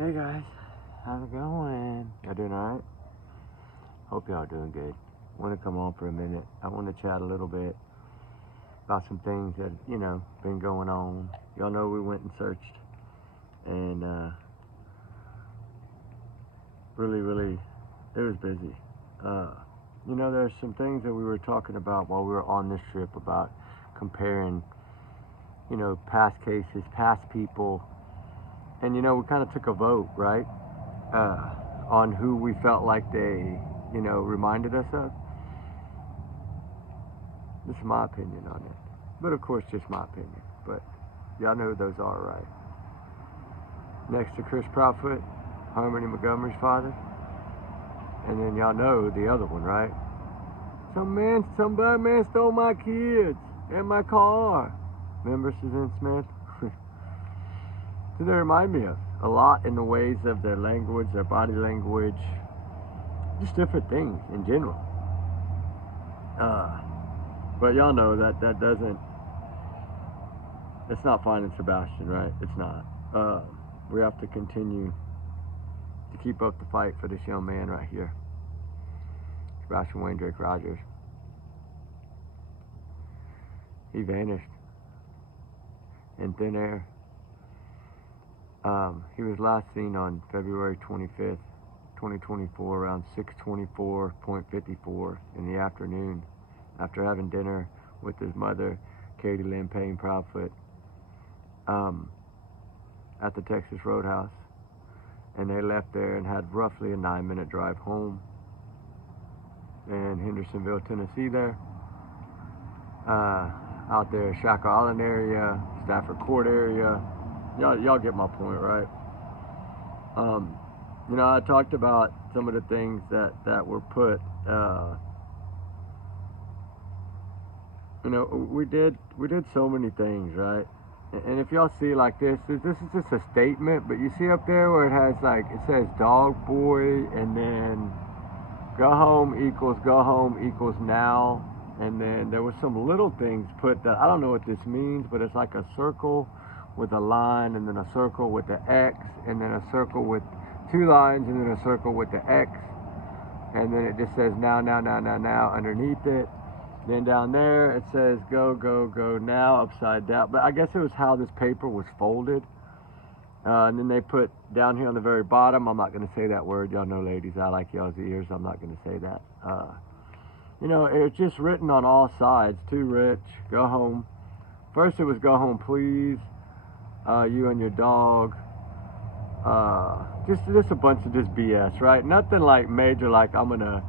Hey guys, how's it going? Y'all doing alright? Hope y'all doing good. Want to come on for a minute. I want to chat a little bit about some things that, been going on. Y'all know we went and searched and really, it was busy. There's some things that we were talking about while we were on this trip about comparing, past cases, past people. And we kind of took a vote, right, on who we felt like they, reminded us of. This is my opinion on it, but of course just my opinion. But y'all know who those are, right? Next to Chris Proudfoot, Harmony Montgomery's father, and then y'all know the other one, right? Some bad man stole my kids and my car. Remember Suzanne Smith? They remind me of a lot in the ways of their language, their body language, just different things in general. But y'all know that doesn't, it's not finding Sebastian, right? It's not. We have to continue to keep up the fight for this young man right here, Sebastian Wayne Drake Rogers. He vanished in thin air. He was last seen on February 25th, 2024, around 6:24.54 in the afternoon, after having dinner with his mother, Katie Lynn Payne Proudfoot, at the Texas Roadhouse. And they left there and had roughly a 9-minute drive home in Hendersonville, Tennessee there. Out there, Shackle Island area, Stafford Court area. Y'all get my point, right? I talked about some of the things that were put. We did so many things, right? And if y'all see like this is just a statement, but you see up there where it has it says dog boy, and then go home equals now, and then there was some little things put that I don't know what this means, but it's like a circle with a line, and then a circle with the X, and then a circle with 2 lines, and then a circle with the X, and then it just says now underneath it. Then down there it says go now upside down, but I guess it was how this paper was folded. And then they put down here on the very bottom, I'm not going to say that word, y'all know ladies, I like y'all's ears, I'm not going to say that. It's just written on all sides, too rich, go home. First it was go home please, you and your dog, just a bunch of just BS, right? Nothing like major, like I'm gonna,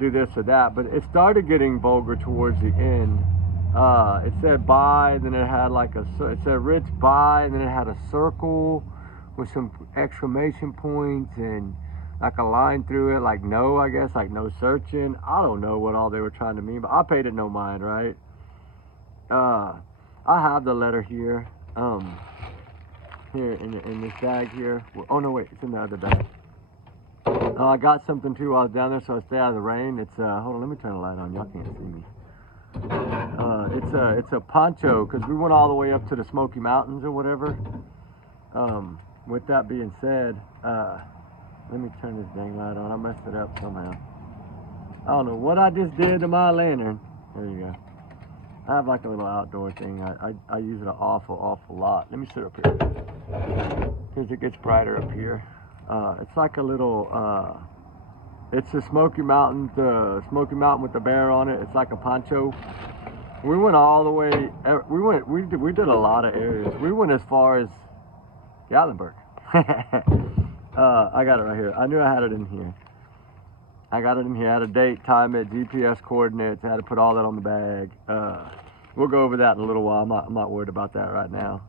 do this or that, but it started getting vulgar towards the end. It said bye, then it had it said rich bye, and then it had a circle with some exclamation points and like a line through it, like no, I guess, like no searching. I don't know what all they were trying to mean, but I paid it no mind, right? I have the letter here. Here in this bag here. Oh no, wait, it's in the other bag. I got something too while I was down there, so I stay out of the rain. It's hold on, let me turn the light on. Y'all can't see me. It's a poncho, because we went all the way up to the Smoky Mountains or whatever. With that being said, let me turn this dang light on. I messed it up somehow. I don't know what I just did to my lantern. There you go. I have like a little outdoor thing. I use it an awful lot. Let me sit up here, because it gets brighter up here. It's like a little, it's the Smoky Mountain with the bear on it. It's like a poncho. We went all the way, we did a lot of areas. We went as far as Gatlinburg. I got it right here. I knew I had it in here. I got it in here. I had a date, time it, GPS coordinates. I had to put all that on the bag. We'll go over that in a little while. I'm not worried about that right now.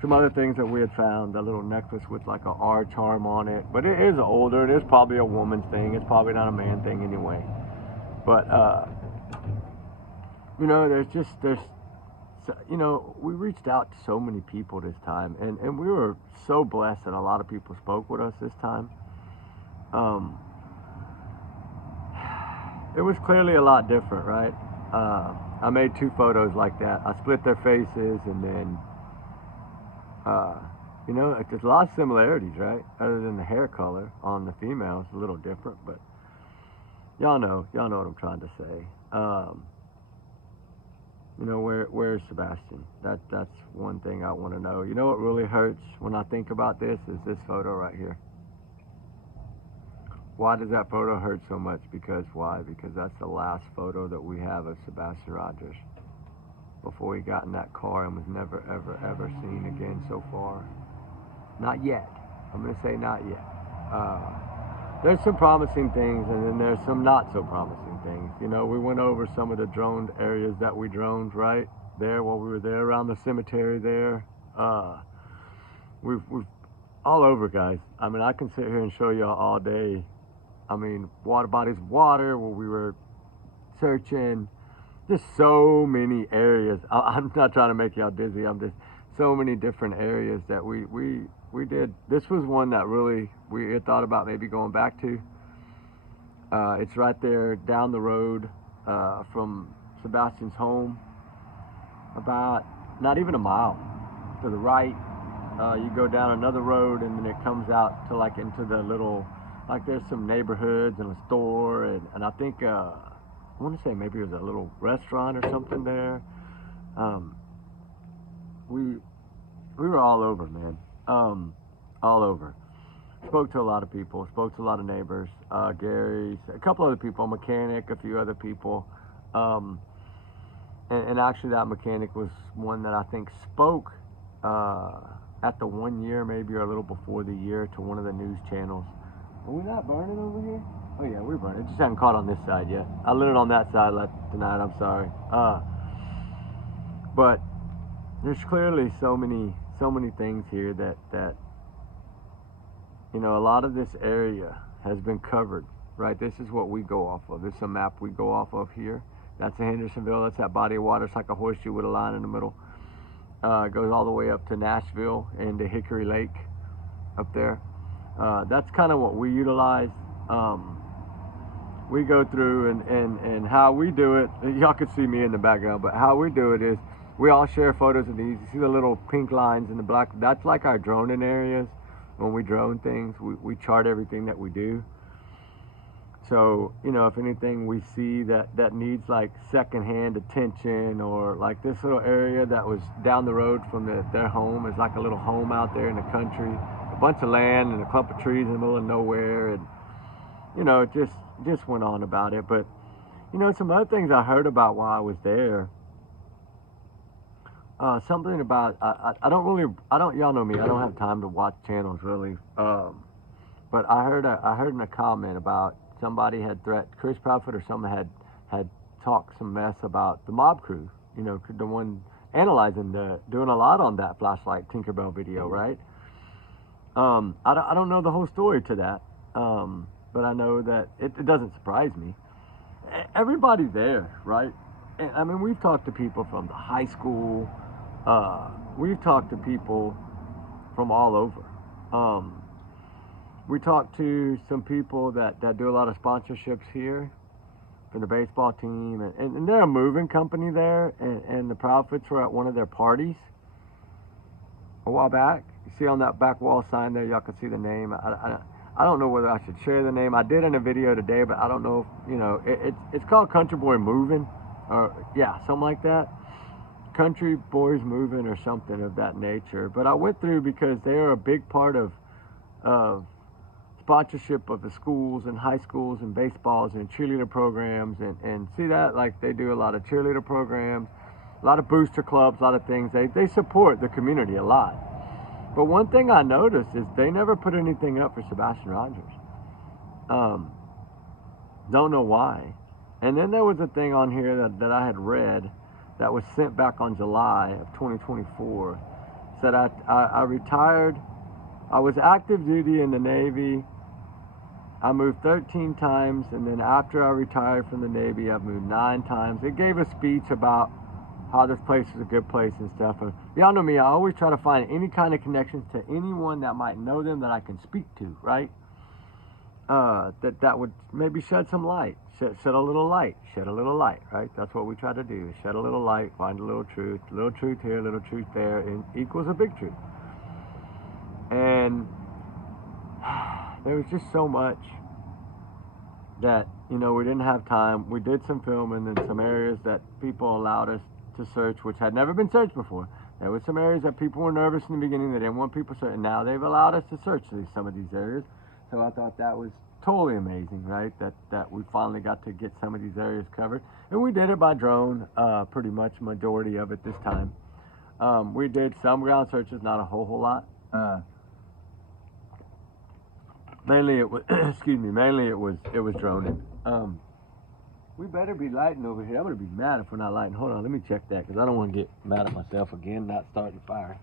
Some other things that we had found, a little necklace with like a R charm on it. But it is older. It is probably a woman's thing. It's probably not a man thing anyway. But, we reached out to so many people this time. And we were so blessed that a lot of people spoke with us this time. It was clearly a lot different, right? I made 2 photos like that. I split their faces, and then You know, like, there's a lot of similarities, right? Other than the hair color on the females, a little different, but y'all know what I'm trying to say. You know, where's Sebastian? That's one thing I want to know. You know what really hurts when I think about this is this photo right here. Why does that photo hurt so much? Because why? Because that's the last photo that we have of Sebastian Rogers before he got in that car and was never, ever, ever seen again so far. Not yet. I'm going to say not yet. There's some promising things, and then there's some not so promising things. You know, we went over some of the droned areas that we droned right there while we were there around the cemetery there. We've all over, guys. I mean, I can sit here and show y'all all day. I mean, water bodies of water where we were searching. Just so many areas. I'm not trying to make y'all dizzy. I'm just so many different areas that we did. This was one that really we had thought about maybe going back to. It's right there down the road from Sebastian's home, about not even a mile to the right. You go down another road and then it comes out to like into the little, like there's some neighborhoods and a store and I think I want to say maybe it was a little restaurant or something there. We were all over, man. All over. Spoke to a lot of people, spoke to a lot of neighbors, Gary's, a couple other people, a mechanic, a few other people. And actually that mechanic was one that I think spoke at the 1 year maybe or a little before the year to one of the news channels. Are we not burning over here? Oh yeah, we're burning. It just hadn't caught on this side yet. I lit it on that side tonight, I'm sorry. But there's clearly so many things here that you know, a lot of this area has been covered, right? This is what we go off of. This is a map we go off of here. That's the Hendersonville. That's that body of water. It's like a horseshoe with a line in the middle. It goes all the way up to Nashville and to Hickory Lake up there. That's kind of what we utilize. We go through and how we do it, y'all can see me in the background, but how we do it is we all share photos of these. You see the little pink lines in the black? That's like our droning areas. When we drone things, we chart everything that we do. So, you know, if anything we see that needs like secondhand attention, or like this little area that was down the road from their home is like a little home out there in the country, a bunch of land and a clump of trees in the middle of nowhere, and you know, it just went on about it. But you know, some other things I heard about while I was there. Something about y'all know me, I don't have time to watch channels really, but I heard in a comment about somebody had Chris Proudfoot or someone had talked some mess about the mob crew, you know, the one analyzing doing a lot on that flashlight Tinkerbell video, right? I don't know the whole story to that, but I know that it doesn't surprise me. Everybody there, right? I mean, we've talked to people from the high school. We've talked to people from all over. We talked to some people that do a lot of sponsorships here for the baseball team, and they're a moving company there, and the Proudfoots were at one of their parties a while back. You see on that back wall sign there, y'all can see the name. I don't know whether I should share the name. I did in a video today, but I don't know if, you know, it's called Country Boy Moving, or yeah, something like that. Country Boys Moving or something of that nature. But I went through because they are a big part of sponsorship of the schools and high schools and baseballs and cheerleader programs, and see that, like, they do a lot of cheerleader programs, a lot of booster clubs, a lot of things. They support the community a lot. But one thing I noticed is they never put anything up for Sebastian Rogers. Don't know why. And then there was a thing on here that I had read that was sent back on July of 2024. Said I retired. I was active duty in the Navy. I moved 13 times, and then after I retired from the Navy, I've moved 9 times. It gave a speech about how this place is a good place and stuff. And y'all know me, I always try to find any kind of connections to anyone that might know them that I can speak to, right? That would maybe shed some light, shed a little light, right? That's what we try to do, shed a little light, find a little truth here, a little truth there, and equals a big truth. And there was just so much that, you know, we didn't have time. We did some filming in some areas that people allowed us to search, which had never been searched before. There were some areas that people were nervous in the beginning. They didn't want people searching. Now they've allowed us to search some of these areas. So I thought that was totally amazing, right? That we finally got to get some of these areas covered. And we did it by drone, pretty much majority of it this time. We did some ground searches, not a whole lot. Mainly it was, excuse me, mainly it was droning. We better be lighting over here. I'm gonna be mad if we're not lighting. Hold on, let me check that, because I don't want to get mad at myself again, not starting the fire.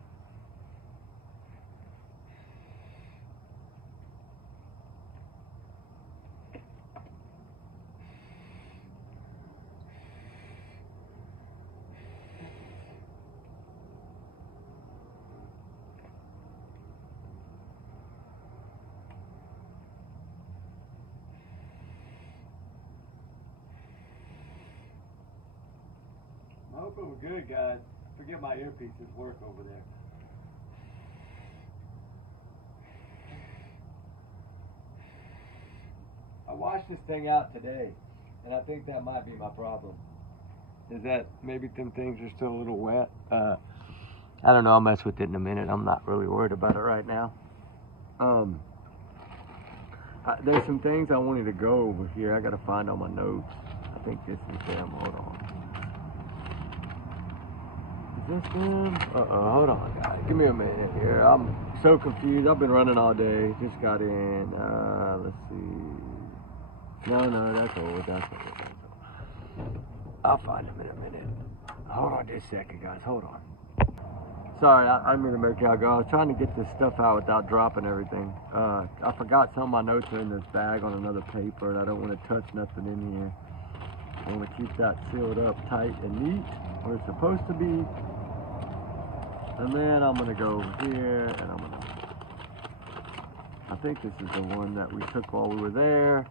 I hope it was good, guys. Forget my earpieces work over there. I washed this thing out today, and I think that might be my problem. Is that maybe them things are still a little wet? I don't know. I'll mess with it in a minute. I'm not really worried about it right now. There's some things I wanted to go over here. I got to find on my notes. I think this is them. Hold on. Is this them? Hold on, guys. Give me a minute here. I'm so confused. I've been running all day. Just got in. Let's see. No, that's old. That's old. I'll find them in a minute. Hold on just a second, guys. Hold on. Sorry, I didn't mean to make y'all go. I was trying to get this stuff out without dropping everything. I forgot some of my notes are in this bag on another paper, and I don't want to touch nothing in here. I want to keep that sealed up tight and neat where it's supposed to be. And then I'm going to go over here, and I'm going to... I think this is the one that we took while we were there.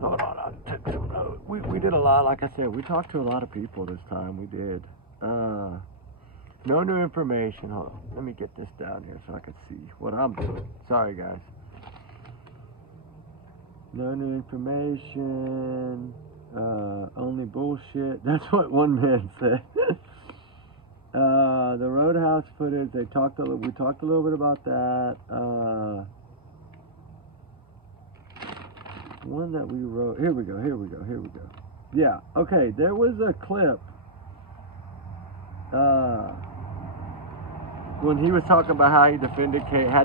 Hold on, I took some notes. We did a lot, like I said, we talked to a lot of people this time. We did. No new information. Hold on. Let me get this down here so I can see what I'm doing. Sorry, guys. No new information. Only bullshit. That's what one man said. The roadhouse footage. We talked a little bit about that. One that we wrote. Here we go. Yeah. Okay. There was a clip. When he was talking about how he had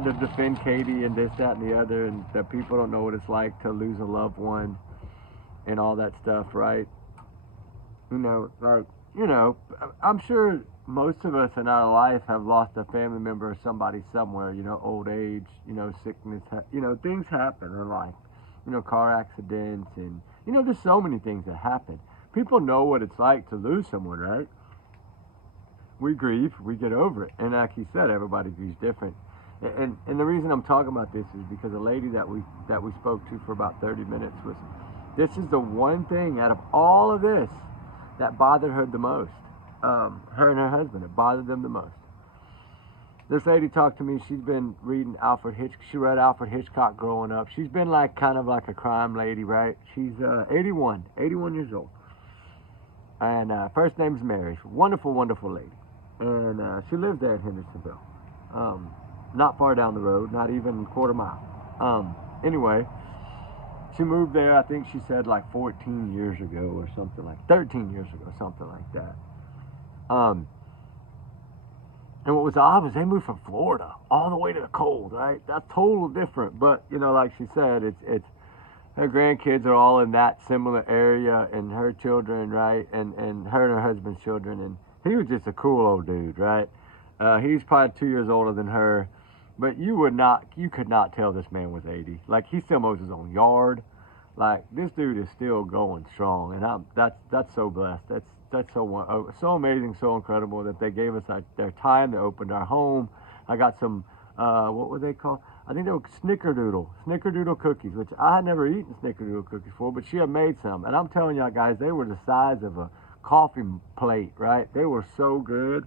to defend Katie and this, that, and the other, and that people don't know what it's like to lose a loved one and all that stuff, right? I'm sure most of us in our life have lost a family member or somebody somewhere, old age, sickness, things happen in life, car accidents, and, there's so many things that happen. People know what it's like to lose someone, right? We grieve, we get over it. And like he said, everybody grieves different. And the reason I'm talking about this is because a lady that we spoke to for about 30 minutes this is the one thing out of all of this that bothered her the most. Her and her husband, it bothered them the most. This lady talked to me. She's been reading Alfred Hitchcock. She read Alfred Hitchcock growing up. She's been kind of like a crime lady, right? She's 81 years old. And first name's Mary. Wonderful, wonderful lady. And she lives there in Hendersonville. Not far down the road, not even a quarter mile. Anyway, she moved there, I think she said 14 years ago or something 13 years ago, something like that. And what was odd was they moved from Florida all the way to the cold, right? That's total different. But, like she said, it's her grandkids are all in that similar area, and her children, right? And her and her husband's children. And he was just a cool old dude, right? He's probably 2 years older than her. But you could not tell this man was 80. He still mows his own yard. This dude is still going strong. And that's so blessed. That's so amazing, so incredible that they gave us their time. They opened our home. I got some, what were they called? I think they were snickerdoodle cookies, which I had never eaten snickerdoodle cookies before, but she had made some. And I'm telling y'all guys, they were the size of a coffee plate, right? They were so good.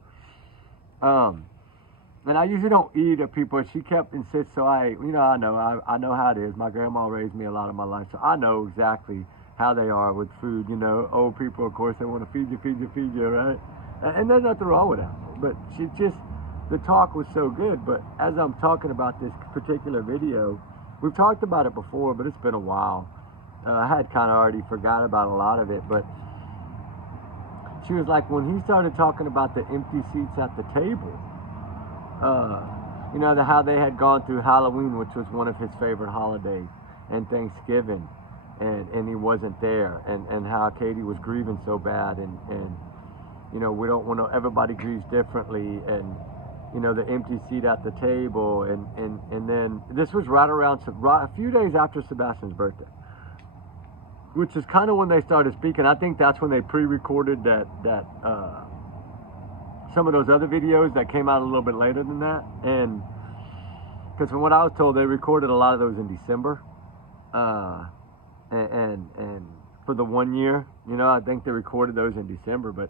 And I usually don't eat at people. She kept insisting, so I know how it is. My grandma raised me a lot of my life, so I know exactly how they are with food. Old people, of course, they want to feed you, right? And there's nothing wrong with that. But the talk was so good. But as I'm talking about this particular video, we've talked about it before, but it's been a while. I had kind of already forgot about a lot of it, but she was like, when he started talking about the empty seats at the table, how they had gone through Halloween, which was one of his favorite holidays, and Thanksgiving, and he wasn't there, and how Katie was grieving so bad, and we don't want to, everybody grieves differently, and the empty seat at the table, and then this was right a few days after Sebastian's birthday, which is kind of when they started speaking. I think that's when they pre-recorded that some of those other videos that came out a little bit later than that. And because from what I was told, they recorded a lot of those in December, and for the 1 year, I think they recorded those in December. But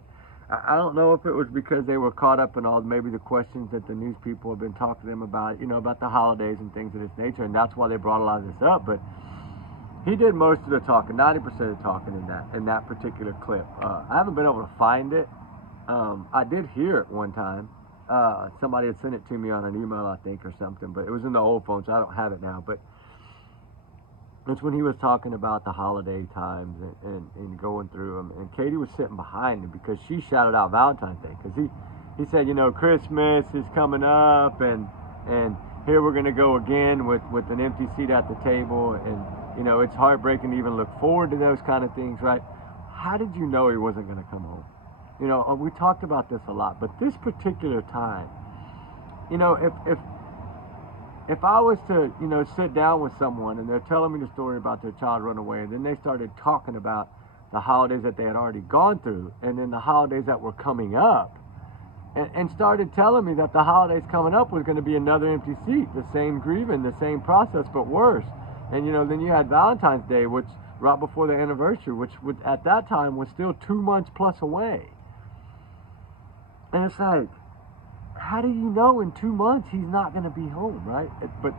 I don't know if it was because they were caught up in all maybe the questions that the news people have been talking to them about, about the holidays and things of this nature, and that's why they brought a lot of this up. But he did most of the talking, 90% of the talking in that particular clip. I haven't been able to find it. I did hear it one time. Somebody had sent it to me on an email, I think, or something, but it was in the old phone, so I don't have it now. But it's when he was talking about the holiday times and going through them. And Katie was sitting behind him because she shouted out Valentine's Day, because he said, Christmas is coming up, and here we're going to go again with an empty seat at the table, and it's heartbreaking to even look forward to those kind of things, right? How did you know he wasn't going to come home? We talked about this a lot, but this particular time, if I was to, sit down with someone and they're telling me the story about their child run away, and then they started talking about the holidays that they had already gone through, and then the holidays that were coming up, and started telling me that the holidays coming up was going to be another empty seat, the same grieving, the same process, but worse. And, then you had Valentine's Day, which right before the anniversary, which at that time was still 2 months plus away. And it's like, how do you know in 2 months he's not going to be home, right? But,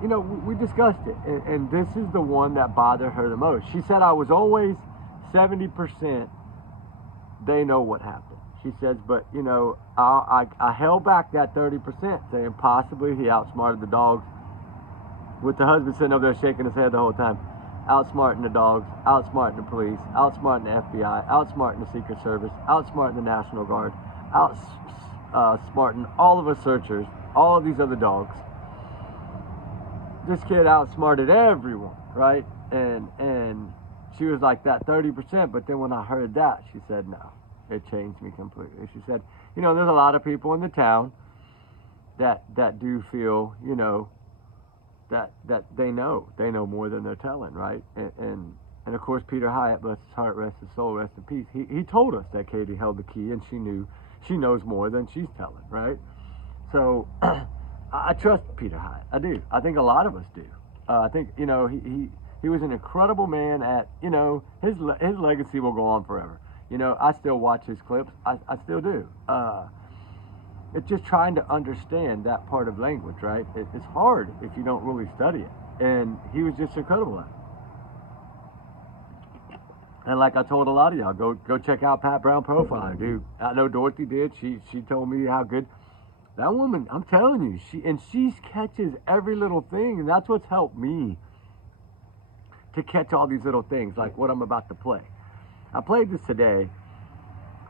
we discussed it, and this is the one that bothered her the most. She said, I was always 70% they know what happened. She says, but, I held back that 30%, saying possibly he outsmarted the dogs, with the husband sitting over there shaking his head the whole time. Outsmarting the dogs, outsmarting the police, outsmarting the FBI, outsmarting the Secret Service, outsmarting the National Guard, outsmarting all of us searchers, all of these other dogs. This kid outsmarted everyone, right? And she was like that 30%, but then when I heard that, she said, no, it changed me completely. She said, there's a lot of people in the town that do feel, that they know more than they're telling, right? And of course, Peter Hyatt, bless his heart, rest his soul, rest in peace, he told us that Katie held the key, and she knows more than she's telling, right? So I trust Peter Hyatt. I do. I think a lot of us do. I think, he was an incredible man at, his legacy will go on forever. I still watch his clips. I still do. It's just trying to understand that part of language, right? It's hard if you don't really study it. And he was just incredible at it. And like I told a lot of y'all, go check out Pat Brown Profile, dude. I know Dorothy did. She told me how good that woman. I'm telling you, she catches every little thing, and that's what's helped me to catch all these little things, like what I'm about to play. I played this today,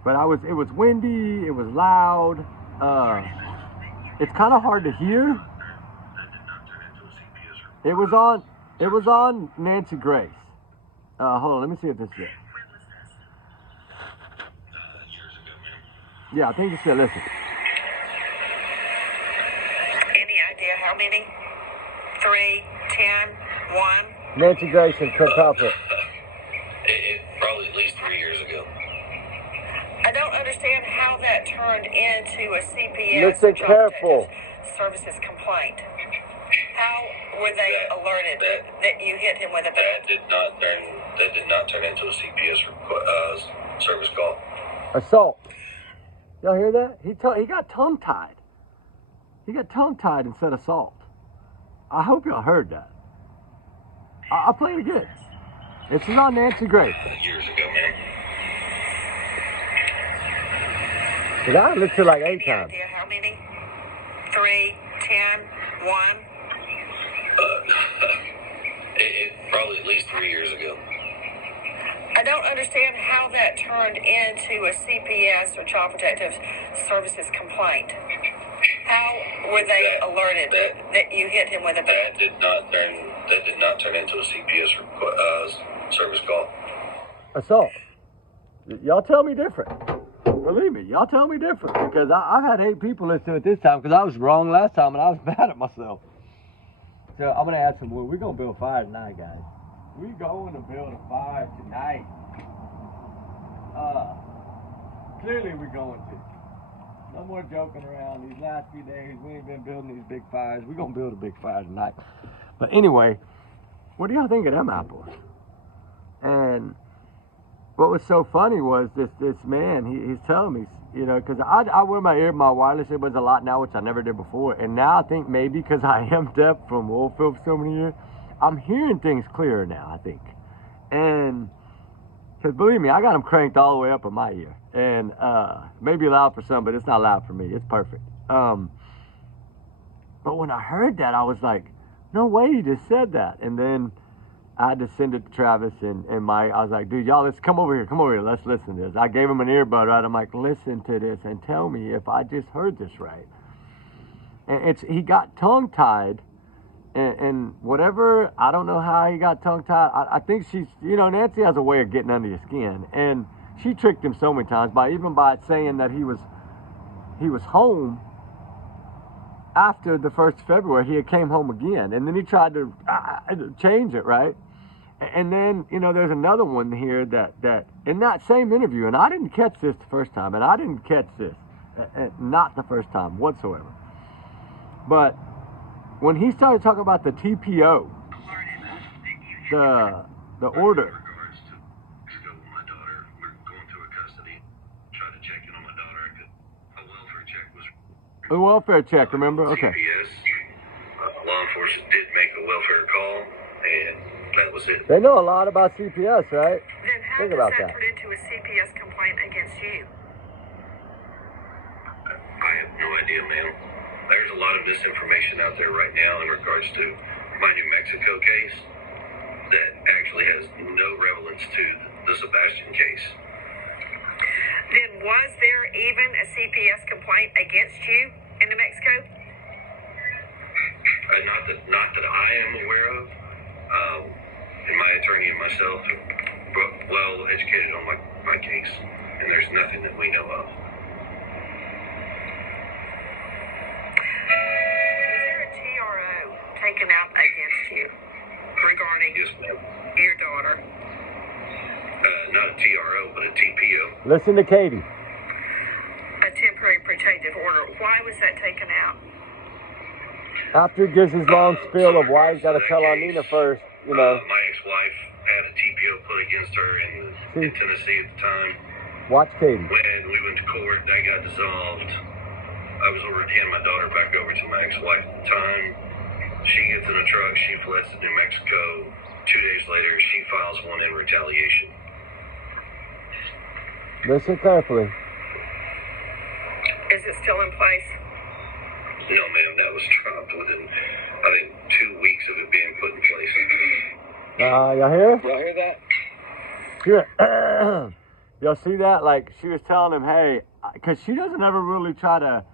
but it was windy. It was loud. It's kind of hard to hear. It was on Nancy Grace. Hold on, let me see if this is it. Yeah, I think it's it. Listen. Any idea how many? 3, 10, 1? Nancy Grace and Kurt Copper. Probably at least 3 years ago. I don't understand how that turned into a CPS Listen careful. Services complaint. How were they alerted that you hit him with a bat? That did not turn into a CPS service call. Assault. Y'all hear that? He got tongue-tied. He got tongue-tied and said assault. I hope y'all heard that. I'll play it again. It's on Nancy Grace. Years ago, man. Because I listened to like 8 Any times. idea how many? 3, 10, 1? It probably at least 3 years ago. I don't understand how that turned into a CPS or Child Protective Services complaint. How were they alerted that you hit him with a bat? That did not turn into a CPS service call. Assault. Y'all tell me different. Believe me, y'all tell me different. Because I've had 8 people listen at this time because I was wrong last time and I was mad at myself. So I'm going to add some wood. We're going to build a fire tonight, guys. We're going to build a fire tonight. Clearly we're going to. No more joking around. These last few days, we ain't been building these big fires. We're going to build a big fire tonight. But anyway, what do y'all think of them apples? And what was so funny was this man, he's telling me, you know, because I wear my wireless earbuds a lot now, which I never did before. And now I think maybe because I am deaf from oilfield for so many years, I'm hearing things clearer now, I think. And because believe me, I got them cranked all the way up in my ear. And maybe loud for some, but it's not loud for me. It's perfect. But when I heard that, I was like, no way he just said that. And then I had to send it to Travis and Mike. I was like, dude, y'all, let's come over here. Let's listen to this. I gave him an earbud, right? I'm like, listen to this and tell me if I just heard this right. And he got tongue-tied. And whatever, I don't know how he got tongue-tied. I think she's, you know, Nancy has a way of getting under your skin. And she tricked him so many times by saying that he was home after the 1st of February. He had came home again. And then he tried to change it, right? And then, you know, there's another one here that in that same interview, and I didn't catch this the first time, and I didn't catch this, not the first time whatsoever. But when he started talking about the TPO, the order. In regards to Mexico with my daughter, we're going through a custody. Tried to check in on my daughter. A welfare check was. A welfare check, remember? Okay. CPS. Law enforcement did make a welfare call, and that was it. They know a lot about CPS, right? Then how Think does about that that. turn into a CPS complaint against you? I have no idea, ma'am. There's a lot of misinformation out there right now in regards to my New Mexico case that actually has no relevance to the Sebastian case. Then was there even a CPS complaint against you in New Mexico? Not that I am aware of. And my attorney and myself are well educated on my case, and there's nothing that we know of. Taken out against you regarding your daughter. Not a TRO, but a TPO. Listen to Katie. A temporary protective order. Why was that taken out? After he gives his long spiel of why he's got to tell on Nina first, you know. My ex-wife had a TPO put against her in Tennessee at the time. Watch Katie. When we went to court, that got dissolved. I was ordered to hand my daughter back over to my ex-wife at the time. She gets in a truck, she flees to New Mexico. 2 days later, she files one in retaliation. Listen carefully. Is it still in place? No, ma'am, that was dropped within, I think, 2 weeks of it being put in place. Y'all hear? Y'all hear that? Sure. Y'all see that? Like, she was telling him, hey, because she doesn't ever really try to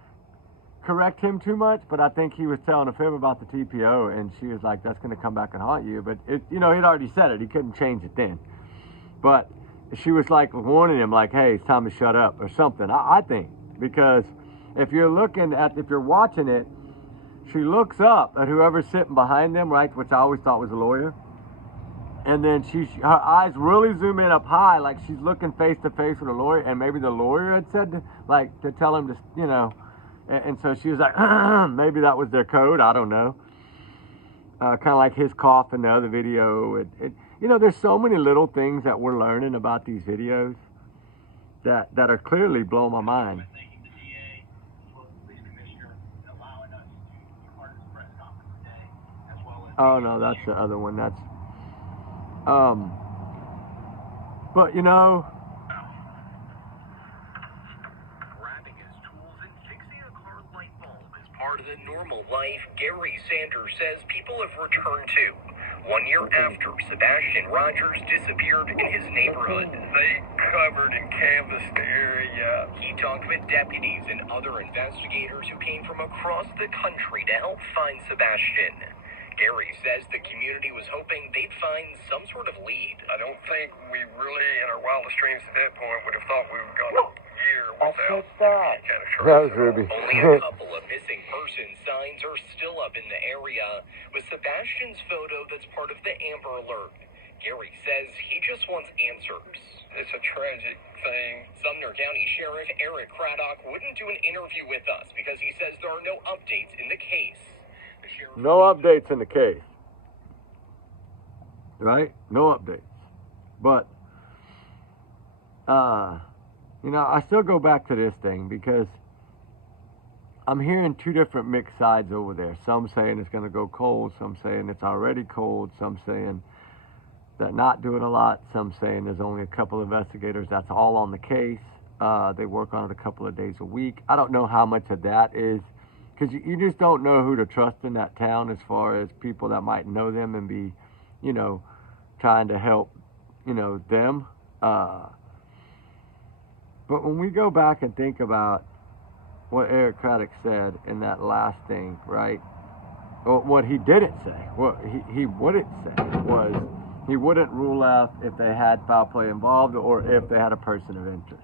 correct him too much, but I think he was telling a fib about the TPO, and she was like, that's going to come back and haunt you. But, you know, he'd already said it. He couldn't change it then. But she was like warning him, like, hey, it's time to shut up or something, I think. Because if you're watching it, she looks up at whoever's sitting behind them, right, which I always thought was a lawyer. And then her eyes really zoom in up high, like she's looking face to face with a lawyer, and maybe the lawyer had said, to tell him to, you know. And so she was like, maybe that was their code. I don't know. Kind of like his cough in the other video. You know, there's so many little things that we're learning about these videos that are clearly blowing my mind. Oh no, that's the other one. That's but you know, grabbing his tools and fixing a car light bulb is part of the normal life Gary Sanders says people have returned to. 1 year after Sebastian Rogers disappeared in his neighborhood. They covered and canvassed the area. He talked with deputies and other investigators who came from across the country to help find Sebastian. Gary says the community was hoping they'd find some sort of lead. I don't think we really, in our wildest dreams at that point, would have thought we would have gone a year without any kind of trace. That was Ruby. Only a couple of missing person signs are still up in the area, with Sebastian's photo that's part of the Amber Alert. Gary says he just wants answers. It's a tragic thing. Sumner County Sheriff Eric Craddock wouldn't do an interview with us because he says there are no updates in the case. No updates in the case. Right? No updates. But, you know, I still go back to this thing because I'm hearing two different mixed sides over there. Some saying it's going to go cold. Some saying it's already cold. Some saying that not doing a lot. Some saying there's only a couple of investigators. That's all on the case. They work on it a couple of days a week. I don't know how much of that is, because you just don't know who to trust in that town as far as people that might know them and be, you know, trying to help, you know, them. But when we go back and think about what Eric Craddock said in that last thing, right? Or what he didn't say, what he wouldn't say was he wouldn't rule out if they had foul play involved or if they had a person of interest.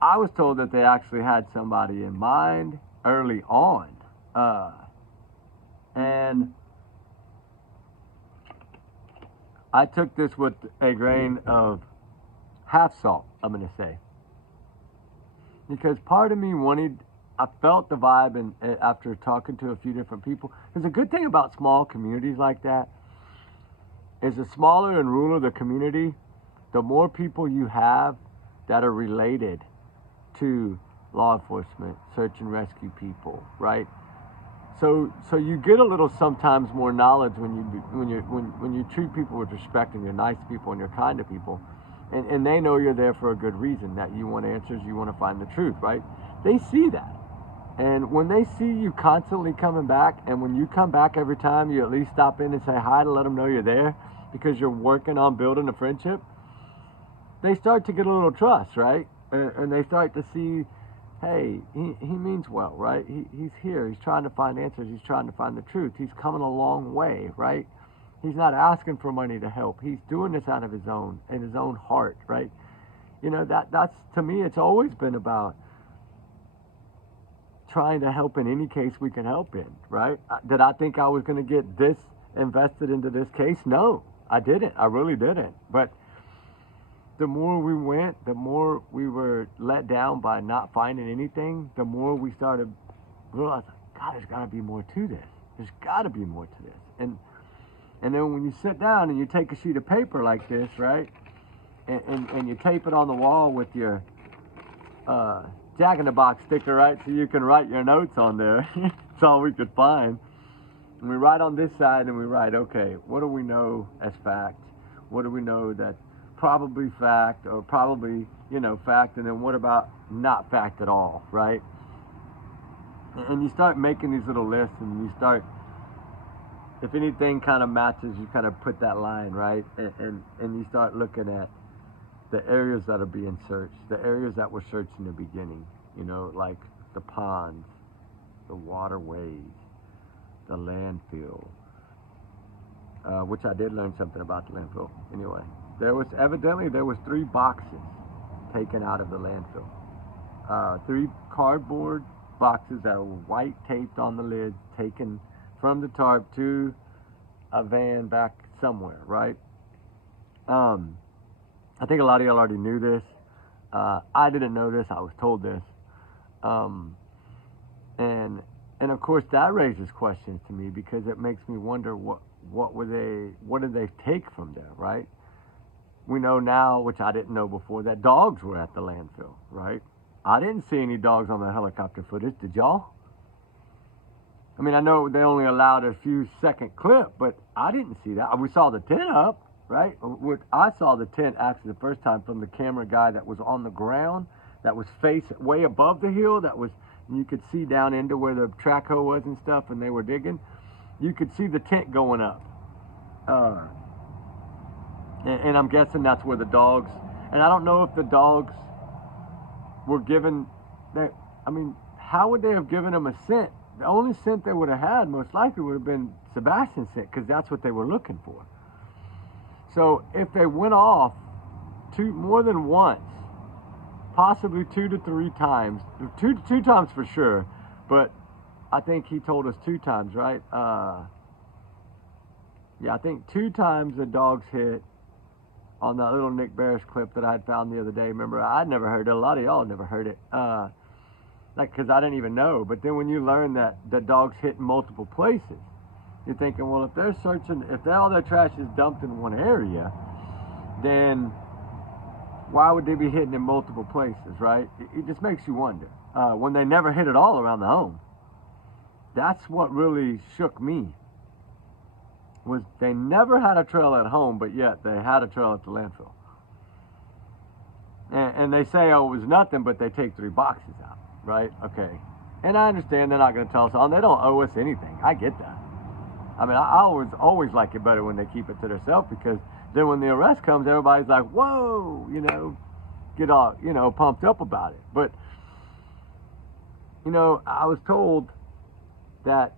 I was told that they actually had somebody in mind early on. And I took this with a grain of half salt, I'm going to say. Because part of me I felt the vibe and after talking to a few different people. Because a good thing about small communities like that is the smaller and rural the community, the more people you have that are related to law enforcement, search and rescue people, right? So you get a little sometimes more knowledge when you treat people with respect and you're nice to people and you're kind to people, and they know you're there for a good reason, that you want answers, you want to find the truth, right? They see that, and when they see you constantly coming back, and when you come back every time, you at least stop in and say hi to let them know you're there because you're working on building a friendship. They start to get a little trust, right? And they start to see, hey, he means well, right? He's here. He's trying to find answers. He's trying to find the truth. He's coming a long way, right? He's not asking for money to help. He's doing this out of his own, in his own heart, right? You know, that's to me, it's always been about trying to help in any case we can help in, right? Did I think I was going to get this invested into this case? No, I didn't. I really didn't. But the more we went, the more we were let down by not finding anything, the more we started realizing, God, there's got to be more to this. There's got to be more to this. And then when you sit down and you take a sheet of paper like this, right, and you tape it on the wall with your Jack in the Box sticker, right, so you can write your notes on there. That's all we could find. And we write on this side and we write, okay, what do we know as fact? What do we know that probably fact, or probably, you know, fact, and then what about not fact at all, right? And you start making these little lists, and you start, if anything kind of matches, you kind of put that line, right? And you start looking at the areas that are being searched, the areas that were searched in the beginning, you know, like the ponds, the waterways, the landfill, which I did learn something about the landfill anyway. There was 3 boxes taken out of the landfill. 3 cardboard boxes that were white taped on the lid, taken from the tarp to a van back somewhere, right? I think a lot of y'all already knew this. I didn't know this. I was told this. And of course that raises questions to me, because it makes me wonder what did they take from there, right? We know now, which I didn't know before, that dogs were at the landfill, right? I didn't see any dogs on the helicopter footage. Did y'all? I mean, I know they only allowed a few second clip, but I didn't see that. We saw the tent up, right? I saw the tent actually the first time from the camera guy that was on the ground, that was way above the hill, and you could see down into where the track hoe was and stuff, and they were digging. You could see the tent going up. And I'm guessing that's where the dogs, and I don't know if the dogs were given that. I mean, how would they have given them a scent? The only scent they would have had most likely would have been Sebastian's scent, because that's what they were looking for. So if they went off more than once, possibly 2 to 3 times, two times for sure, but I think he told us 2 times, right? Yeah, I think 2 times the dogs hit on that little Nick Barris clip that I had found the other day. Remember, I'd never heard it. A lot of y'all never heard it. Because I didn't even know. But then when you learn that the dogs hit in multiple places, you're thinking, well, if they're searching, if all their trash is dumped in one area, then why would they be hitting in multiple places, right? It just makes you wonder. When they never hit it all around the home. That's what really shook me. Was they never had a trail at home, but yet they had a trail at the landfill. And they say, oh, it was nothing, but they take 3 boxes out, right? Okay. And I understand they're not going to tell us all. And they don't owe us anything. I get that. I mean, I always like it better when they keep it to themselves, because then when the arrest comes, everybody's like, whoa, get all, pumped up about it. But, I was told that,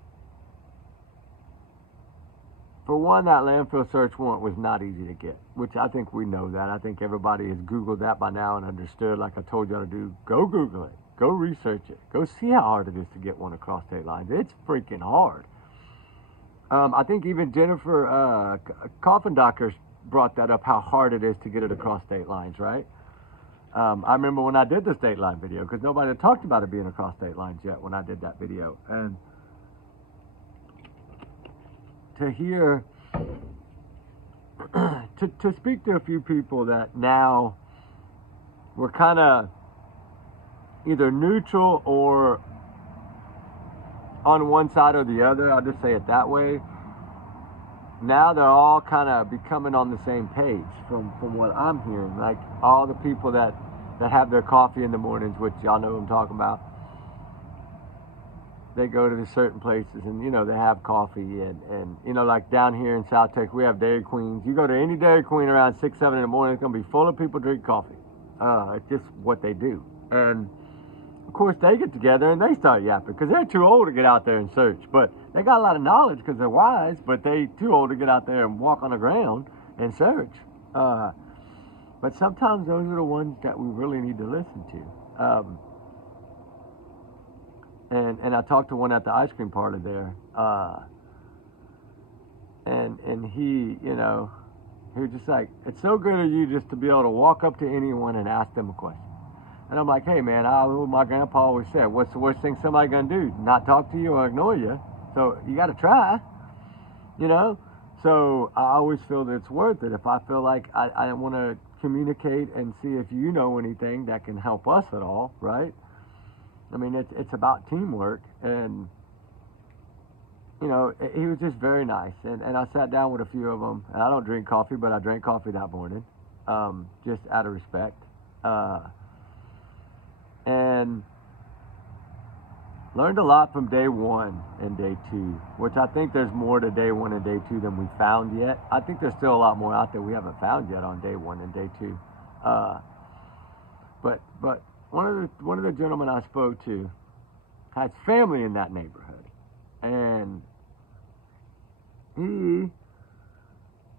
for one, that landfill search warrant was not easy to get, which I think we know that. I think everybody has Googled that by now and understood, like I told y'all to do. Go Google it. Go research it. Go see how hard it is to get one across state lines. It's freaking hard. I think even Jennifer Coffin Dockers brought that up, how hard it is to get it across state lines, right? I remember when I did the state line video, because nobody had talked about it being across state lines yet when I did that video. And to hear, to speak to a few people that now were kind of either neutral or on one side or the other, I'll just say it that way. Now they're all kind of becoming on the same page from what I'm hearing. Like all the people that have their coffee in the mornings, which y'all know what I'm talking about. They go to the certain places and, they have coffee and like down here in South Texas, we have Dairy Queens. You go to any Dairy Queen around 6, 7 in the morning, it's going to be full of people drink coffee. It's just what they do. And of course they get together and they start yapping because they're too old to get out there and search. But they got a lot of knowledge because they're wise, but they too old to get out there and walk on the ground and search. But sometimes those are the ones that we really need to listen to. And I talked to one at the ice cream parlor there, and he, he was just like, it's so good of you just to be able to walk up to anyone and ask them a question. And I'm like, hey man, my grandpa always said, what's the worst thing somebody gonna do? Not talk to you or ignore you. So you got to try, So I always feel that it's worth it. If I feel like I want to communicate and see if you know anything that can help us at all, right? I mean, it's about teamwork, and, he was just very nice, and I sat down with a few of them, and I don't drink coffee, but I drank coffee that morning, just out of respect, and learned a lot from day 1 and day 2, which I think there's more to day 1 and day 2 than we found yet. I think there's still a lot more out there we haven't found yet on day 1 and day 2, but one of the gentlemen I spoke to has family in that neighborhood, and he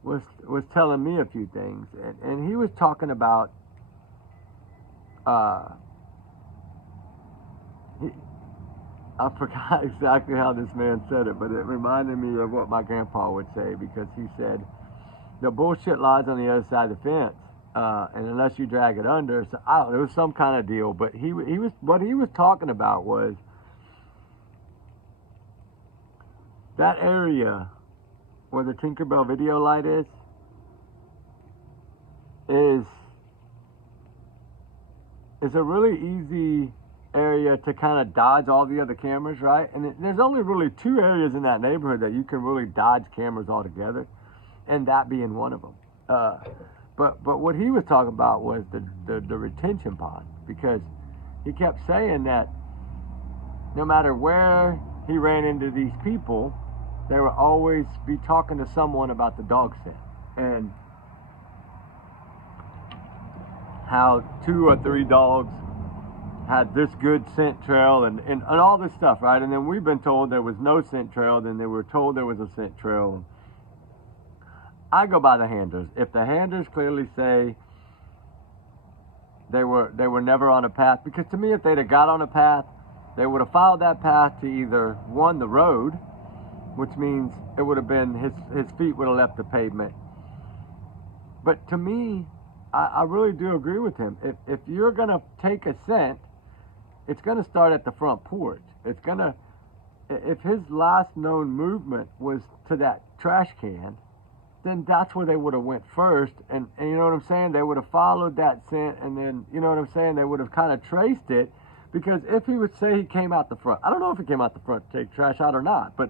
was telling me a few things, and he was talking about I forgot exactly how this man said it, but it reminded me of what my grandpa would say, because he said the bullshit lies on the other side of the fence. And unless you drag it under, so I don't know, it was some kind of deal. But he was what he was talking about was that area where the Tinkerbell video light is a really easy area to kind of dodge all the other cameras, right? And there's only really 2 areas in that neighborhood that you can really dodge cameras altogether, and that being one of them. But what he was talking about was the retention pond, because he kept saying that no matter where he ran into these people, they would always be talking to someone about the dog scent and how 2 or 3 dogs had this good scent trail and all this stuff, right? And then we've been told there was no scent trail, then they were told there was a scent trail. I go by the handlers. If the handlers clearly say they were never on a path, because to me, if they'd have got on a path, they would have followed that path to either, one, the road, which means it would have been, his feet would have left the pavement. But to me, I really do agree with him. If you're going to take a scent, it's going to start at the front porch. It's going to, if his last known movement was to that trash can, then that's where they would have went first. And you know what I'm saying? They would have followed that scent, and then, you know what I'm saying? They would have kind of traced it, because if he would say he came out the front, I don't know if he came out the front to take trash out or not, but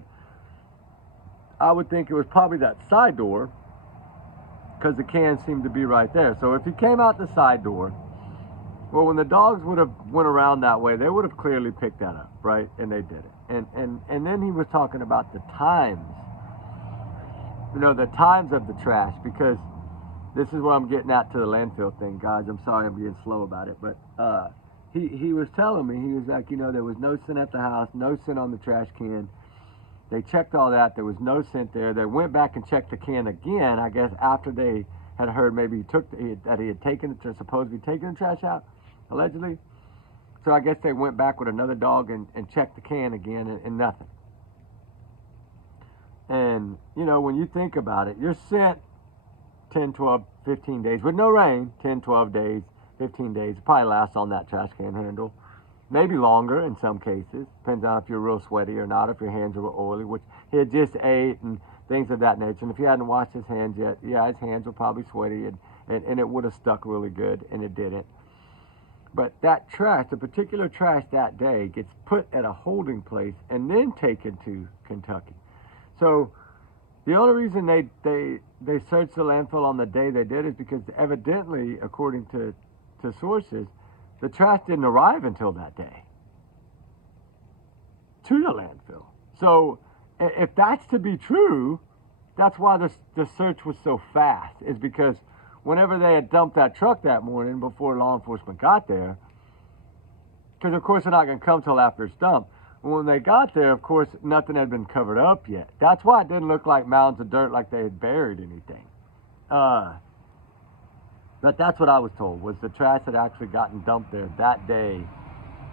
I would think it was probably that side door, because the can seemed to be right there. So if he came out the side door, well, when the dogs would have went around that way, they would have clearly picked that up, right? And they did it. And then he was talking about the times, you know, the times of the trash, because this is what I'm getting at to the landfill thing, guys. I'm sorry I'm being slow about it, but he was telling me, he was like, you know, there was no scent at the house, no scent on the trash can. They checked all that. There was no scent there. They went back and checked the can again, I guess, after they had heard maybe that he had taken it, supposedly taken the trash out, allegedly. So I guess they went back with another dog and checked the can again, and nothing. And, you know, when you think about it, you're sent 10, 12, 15 days with no rain, 10, 12 days, 15 days. It probably lasts on that trash can handle. Maybe longer in some cases. Depends on if you're real sweaty or not, if your hands are oily, which he had just ate and things of that nature. And if he hadn't washed his hands yet, yeah, his hands were probably sweaty, and it would have stuck really good, and it didn't. But that trash, the particular trash that day, gets put at a holding place and then taken to Kentucky. So the only reason they searched the landfill on the day they did is because evidently, according to sources, the trash didn't arrive until that day to the landfill. So if that's to be true, that's why the search was so fast, is because whenever they had dumped that truck that morning before law enforcement got there, because of course they're not going to come till after it's dumped. When they got there, of course, nothing had been covered up yet. That's why it didn't look like mounds of dirt, like they had buried anything. But that's what I was told, was the trash had actually gotten dumped there that day,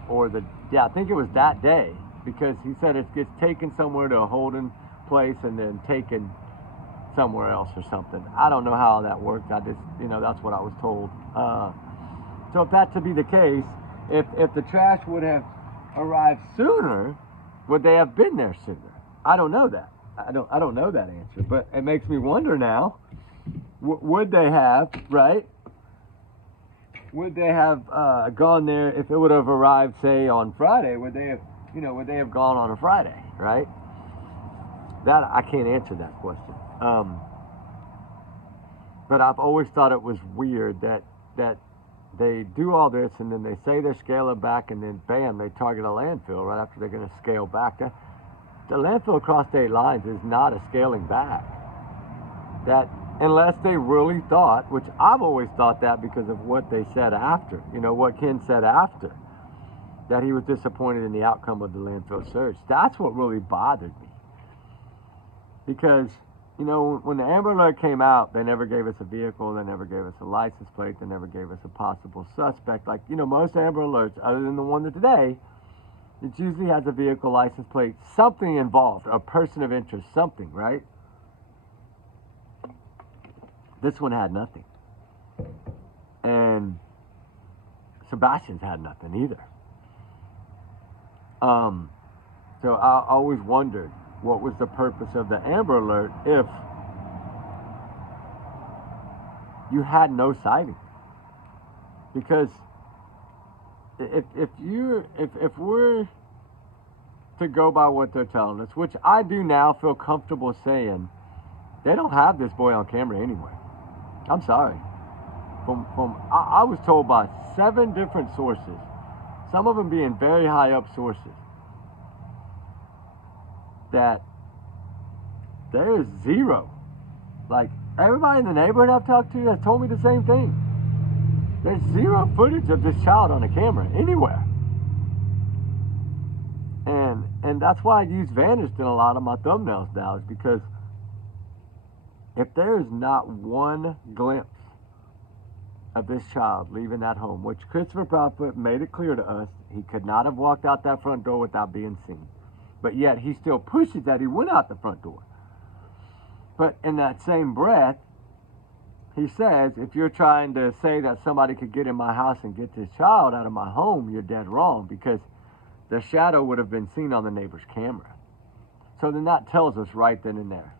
I think it was that day, because he said it gets taken somewhere to a holding place and then taken somewhere else or something. I don't know how that worked. I just, you know, that's what I was told. So if that to be the case, if the trash would have arrived sooner, would they have been there sooner? I don't know that. I don't know that answer, but it makes me wonder now. Would they have, right? Would they have gone there if it would have arrived, say, on Friday? Would they have gone on a Friday, right? That I can't answer that question. But I've always thought it was weird that they do all this and then they say they're scaling back, and then bam, they target a landfill right after they're going to scale back. The landfill across state lines is not a scaling back. That, unless they really thought, which I've always thought that because of what they said after, you know, what Ken said after, that he was disappointed in the outcome of the landfill search. That's what really bothered me. Because, you know, when the Amber Alert came out, they never gave us a vehicle, they never gave us a license plate, they never gave us a possible suspect. Like, you know, most Amber Alerts, other than the one that today, it usually has a vehicle, license plate, something involved, a person of interest, something, right? This one had nothing. And Sebastian's had nothing either. So I always wondered, what was the purpose of the Amber Alert if you had no sighting? Because if we're to go by what they're telling us, which I do now feel comfortable saying, they don't have this boy on camera anywhere. I'm sorry. I was told by 7 different sources, some of them being very high up sources, that there is zero. Like, everybody in the neighborhood I've talked to has told me the same thing. There's zero footage of this child on a camera anywhere. And that's why I use vanished in a lot of my thumbnails now, is because if there is not one glimpse of this child leaving that home, which Christopher Proudfoot made it clear to us, he could not have walked out that front door without being seen. But yet he still pushes that he went out the front door. But in that same breath, he says, if you're trying to say that somebody could get in my house and get this child out of my home, you're dead wrong, because the shadow would have been seen on the neighbor's camera. So then that tells us right then and there,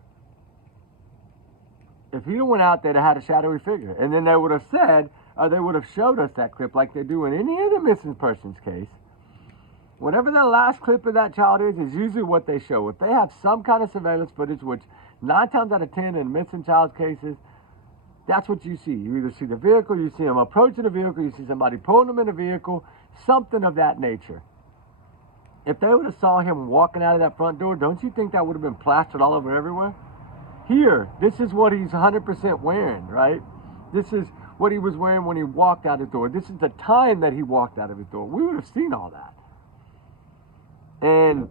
if he went out, they'd have had a shadowy figure. And then they would have said, or they would have showed us that clip like they do in any other missing persons case. Whatever the last clip of that child is usually what they show. If they have some kind of surveillance footage, which 9 times out of 10 in missing child cases, that's what you see. You either see the vehicle, you see them approaching the vehicle, you see somebody pulling them in a vehicle, something of that nature. If they would have saw him walking out of that front door, don't you think that would have been plastered all over everywhere? Here, this is what he's 100% wearing, right? This is what he was wearing when he walked out his door. This is the time that he walked out of his door. We would have seen all that. And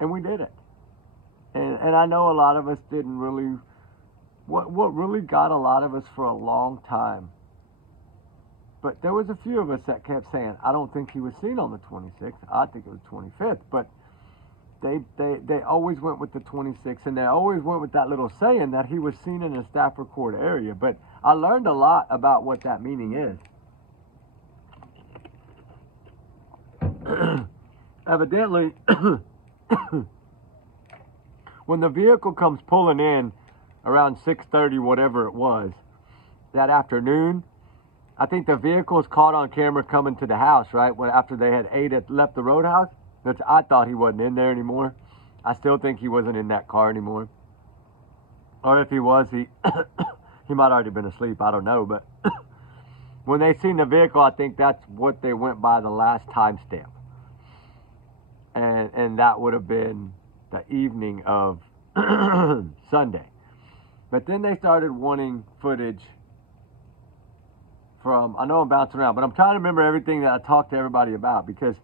we did it. And I know a lot of us didn't really, what really got a lot of us for a long time. But there was a few of us that kept saying, I don't think he was seen on the 26th. I think it was 25th. But they always went with the 26th, and they always went with that little saying that he was seen in a Stafford Court area. But I learned a lot about what that meaning is. Evidently, when the vehicle comes pulling in around 6:30, whatever it was, that afternoon, I think the vehicle was caught on camera coming to the house, right? When after they had left the roadhouse. Which I thought he wasn't in there anymore. I still think he wasn't in that car anymore. Or if he was, he might already been asleep. I don't know. But when they seen the vehicle, I think that's what they went by the last timestamp. And that would have been the evening of Sunday. But then they started wanting footage from, I know I'm bouncing around, but I'm trying to remember everything that I talked to everybody about, because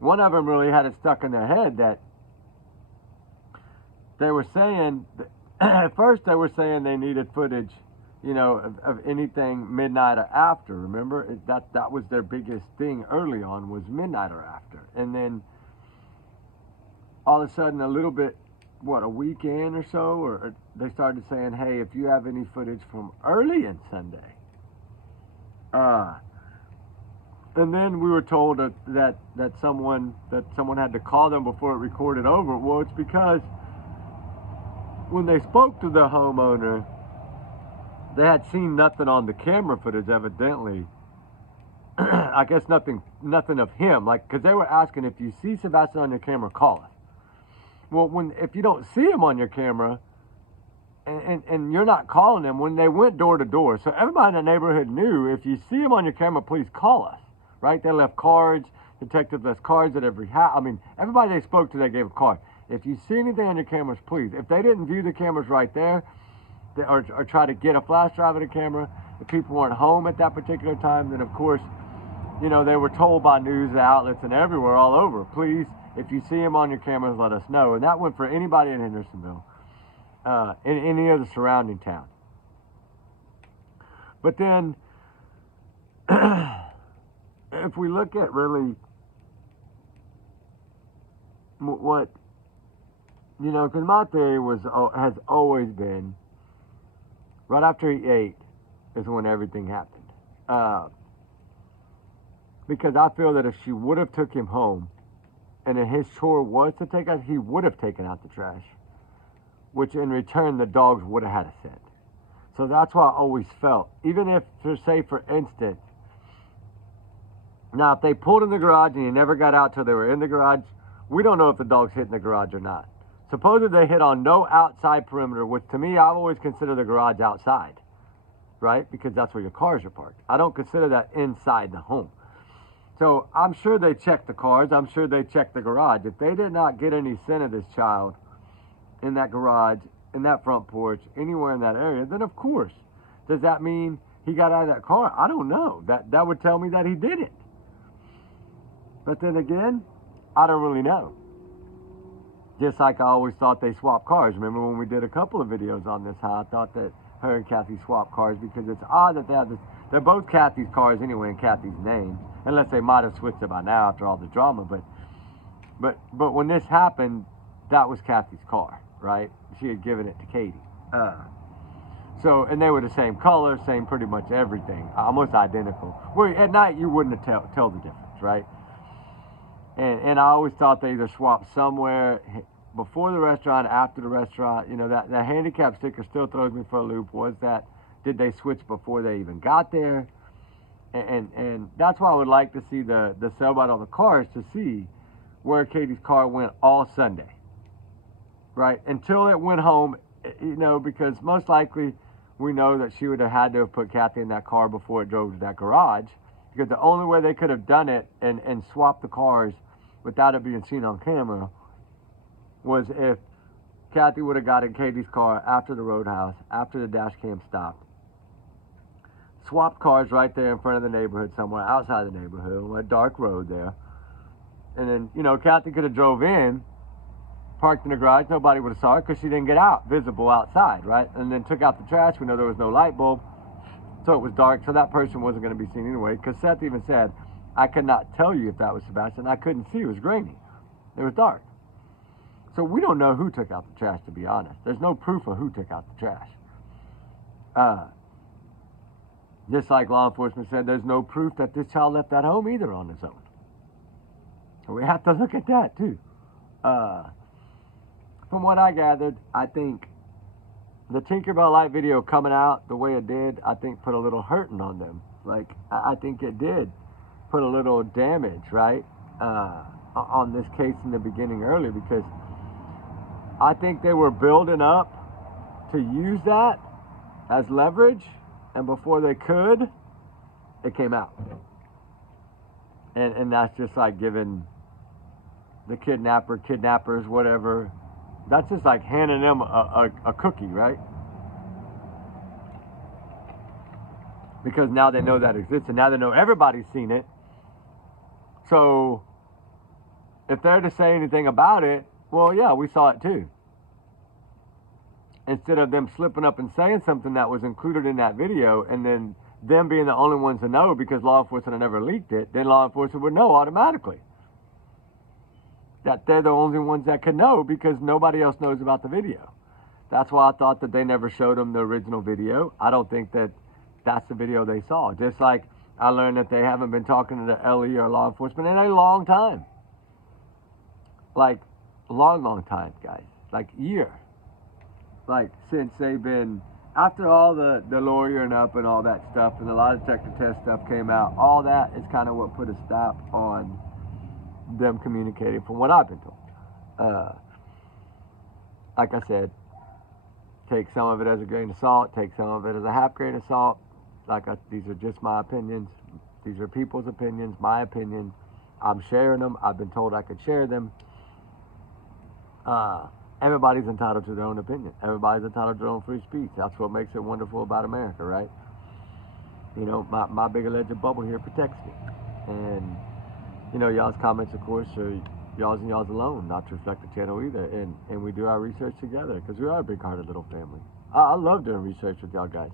one of them really had it stuck in their head that they were saying, at first they were saying they needed footage, you know, of anything midnight or after. Remember, that was their biggest thing early on, was midnight or after. And then all of a sudden, a little bit, a weekend or so, or they started saying, hey, if you have any footage from early in Sunday. And then we were told that someone had to call them before it recorded over. Well, it's because when they spoke to the homeowner, they had seen nothing on the camera footage, evidently. I guess nothing of him, like, because they were asking, if you see Sebastian on your camera, call us. Well, if you don't see him on your camera, and you're not calling him, when they went door to door, so everybody in the neighborhood knew, if you see him on your camera, please call us. Right? They left cards. Detectives left cards at every house. I mean, everybody they spoke to, they gave a card. If you see anything on your cameras, please. If they didn't view the cameras right there, or try to get a flash drive of the camera, if people weren't home at that particular time, then of course, you know, they were told by news outlets and everywhere, all over, please, if you see him on your cameras, let us know. And that went for anybody in Hendersonville, in any other surrounding town. But then, if we look at really what, you know, because my theory has always been, right after he ate is when everything happened. Because I feel that if she would have took him home, and then his chore was to take out, he would have taken out the trash, which in return the dogs would have had a scent. So that's why I always felt, even if, say for instance, Now, if they pulled in the garage and you never got out till they were in the garage, we don't know if the dogs hit in the garage or not. Supposedly they hit on no outside perimeter, which to me, I've always considered the garage outside, right? Because that's where your cars are parked. I don't consider that inside the home. So I'm sure they checked the cars. I'm sure they checked the garage. If they did not get any scent of this child in that garage, in that front porch, anywhere in that area, then of course, does that mean he got out of that car? I don't know. That would tell me that he didn't. But then again, I don't really know. Just like I always thought they swapped cars. Remember when we did a couple of videos on this, how I thought that her and Kathy swapped cars, because it's odd that they have this. They're both Kathy's cars anyway in Kathy's name, unless they might have switched it by now after all the drama. But when this happened, that was Kathy's car, right? She had given it to Katie. So, and they were the same color, same pretty much everything, almost identical. Well, at night you wouldn't tell the difference, right? And I always thought they either swapped somewhere before the restaurant, after the restaurant. You know, that handicap sticker still throws me for a loop. Did they switch before they even got there? And that's why I would like to see the sailboat on the cars, to see where Katie's car went all Sunday, right? Until it went home, you know, because most likely we know that she would have had to have put Kathy in that car before it drove to that garage, because the only way they could have done it and swapped the cars without it being seen on camera was if Kathy would have got in Katie's car after the roadhouse, after the dash cam stopped, swapped cars right there in front of the neighborhood, somewhere outside the neighborhood, on a dark road there. And then, you know, Kathy could have drove in, parked in the garage, nobody would have saw it because she didn't get out, visible outside, right? And then took out the trash. We know there was no light bulb, so it was dark, so that person wasn't going to be seen anyway, because Seth even said, I could not tell you if that was Sebastian. I couldn't see. It was grainy. It was dark. So we don't know who took out the trash, to be honest. There's no proof of who took out the trash. Just like law enforcement said, there's no proof that this child left that home either on his own. So we have to look at that too. From what I gathered, I think the Tinkerbell Light video coming out the way it did, I think put a little hurting on them. Like, I think it did put a little damage, right, on this case in the beginning early, because I think they were building up to use that as leverage, and before they could, it came out. And that's just like giving the kidnappers, whatever, that's just like handing them a cookie, right? Because now they know that exists, and now they know everybody's seen it. So if they're to say anything about it, well, yeah, we saw it too. Instead of them slipping up and saying something that was included in that video, and then them being the only ones to know because law enforcement had never leaked it, then law enforcement would know automatically that they're the only ones that could know, because nobody else knows about the video. That's why I thought that they never showed them the original video. I don't think that that's the video they saw. Just like I learned that they haven't been talking to the LE or law enforcement in a long time. Like, long time, guys. Like, year. Like, since they've been, after all the lawyering up and all that stuff, and a lot of detective test stuff came out, all that is kind of what put a stop on them communicating, from what I've been told. Like I said, take some of it as a grain of salt, take some of it as a half grain of salt. These are just my opinions. These are people's opinions, my opinion. I'm sharing them. I've been told I could share them. Everybody's entitled to their own opinion. Everybody's entitled to their own free speech. That's what makes it wonderful about America, right? You know, my big alleged bubble here protects me. And, you know, y'all's comments, of course, are y'all's and y'all's alone, not to reflect the channel either. And we do our research together, because we are a big-hearted little family. I love doing research with y'all guys.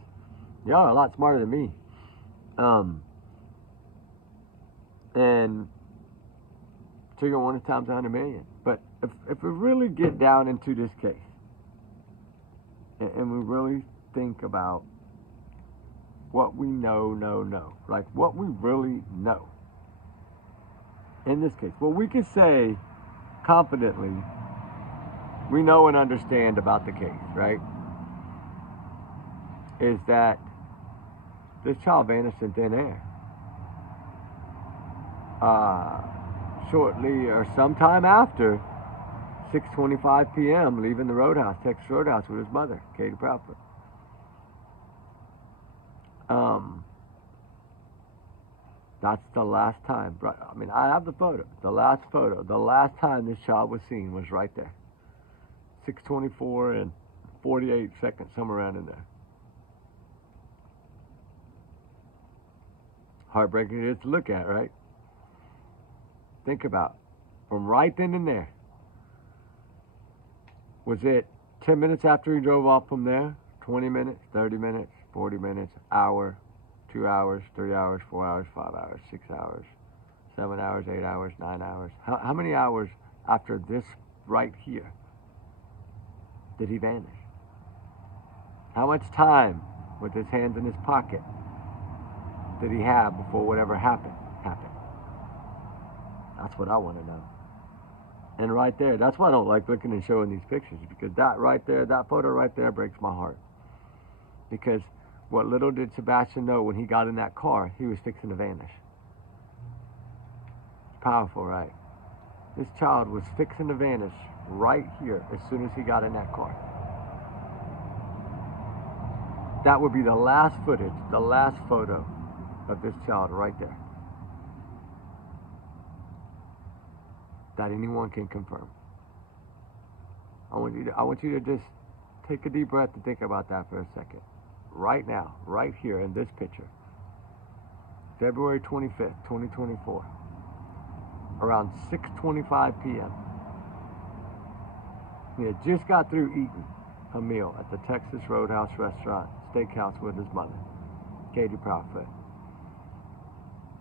Y'all are a lot smarter than me. And trigger warning times 100 million. But if we really get down into this case, and we really think about what we know, like what we really know in this case, what we can say confidently we know and understand about the case, right, is that this child vanished in thin air. shortly or sometime after 6:25 p.m. leaving the roadhouse, Texas Roadhouse, with his mother, Katie Proudfoot. That's the last time. I mean, I have the photo. The last photo. The last time this child was seen was right there. 6:24 and 48 seconds, somewhere around in there. Heartbreaking it is to look at, right? Think about from right then and there. Was it 10 minutes after he drove off from there? 20 minutes, 30 minutes, 40 minutes, hour, 2 hours, 3 hours, 4 hours, 5 hours, 6 hours, 7 hours, 8 hours, 9 hours. How many hours after this right here did he vanish? How much time with his hands in his pocket did he have before whatever happened? That's what I want to know. And right there, that's why I don't like looking and showing these pictures, because that right there, that photo right there breaks my heart. Because what little did Sebastian know when he got in that car, he was fixing to vanish. Powerful, right? This child was fixing to vanish right here as soon as he got in that car. That would be the last footage, the last photo of this child right there that anyone can confirm. I want you to just take a deep breath and think about that for a second. Right now, right here in this picture, February 25th, 2024, around 6:25 p.m. He had just got through eating a meal at the Texas Roadhouse restaurant, steakhouse with his mother, Katie Proudfoot.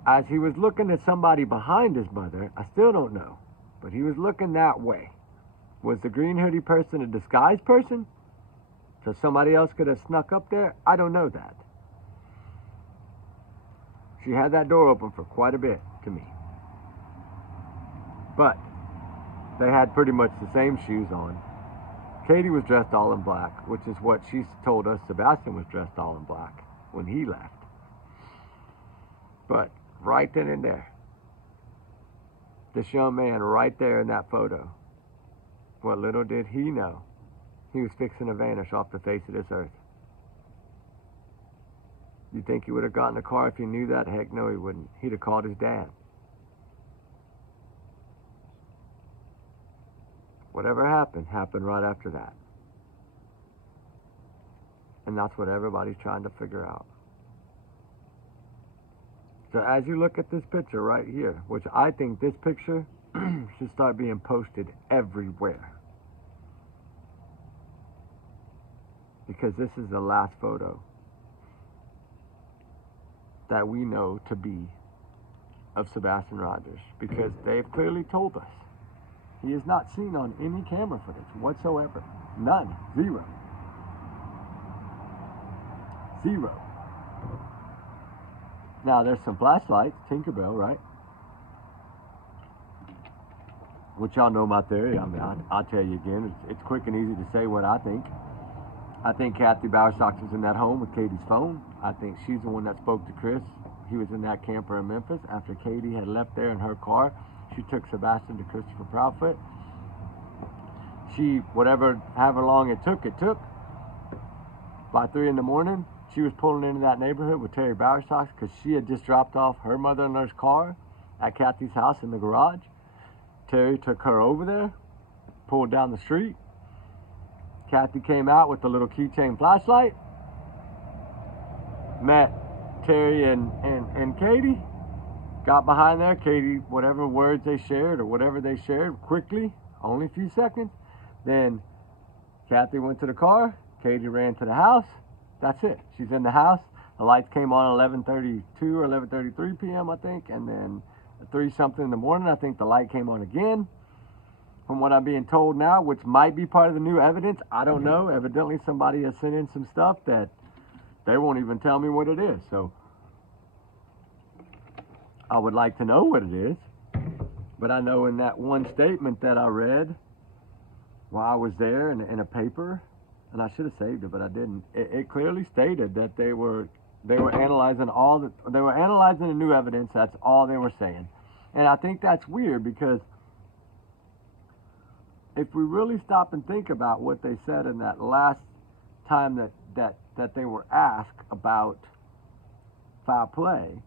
As he was looking at somebody behind his mother, I still don't know, but he was looking that way. Was the green hoodie person a disguised person? So somebody else could have snuck up there? I don't know that. She had that door open for quite a bit to me. But they had pretty much the same shoes on. Katie was dressed all in black, which is what she told us Sebastian was dressed all in black when he left. But right then and there, this young man right there in that photo, what little did he know, he was fixing to vanish off the face of this earth. You think he would have gotten in the car if he knew that? Heck no, he wouldn't. He'd have called his dad. Whatever happened right after that. And that's what everybody's trying to figure out. So as you look at this picture right here, which I think this picture should start being posted everywhere. Because this is the last photo that we know to be of Sebastian Rogers. Because they've clearly told us he is not seen on any camera footage whatsoever. None. Zero. Zero. Now, there's some flashlights, Tinkerbell, right? Which y'all know my theory. I mean, I'll tell you again. It's quick and easy to say what I think. I think Kathy Bowersox was in that home with Katie's phone. I think she's the one that spoke to Chris. He was in that camper in Memphis. After Katie had left there in her car, she took Sebastian to Christopher Proudfoot. She, however long it took. By 3 in the morning, she was pulling into that neighborhood with Terry Bowersox because she had just dropped off her mother-in-law's car at Kathy's house in the garage. Terry took her over there, pulled down the street. Kathy came out with the little keychain flashlight, met Terry and Katie, got behind there. Katie, whatever words they shared or whatever they shared quickly, only a few seconds. Then Kathy went to the car, Katie ran to the house. That's it. She's in the house. The lights came on 11:32 or 11:33 p.m. I think, and then at 3 something in the morning, I think the light came on again. From what I'm being told now, which might be part of the new evidence, I don't know. Evidently, somebody has sent in some stuff that they won't even tell me what it is. So I would like to know what it is. But I know in that one statement that I read while I was there in a paper, and I should have saved it, but I didn't. It clearly stated that they were analyzing the new evidence. That's all they were saying. And I think that's weird because if we really stop and think about what they said in that last time that they were asked about foul play,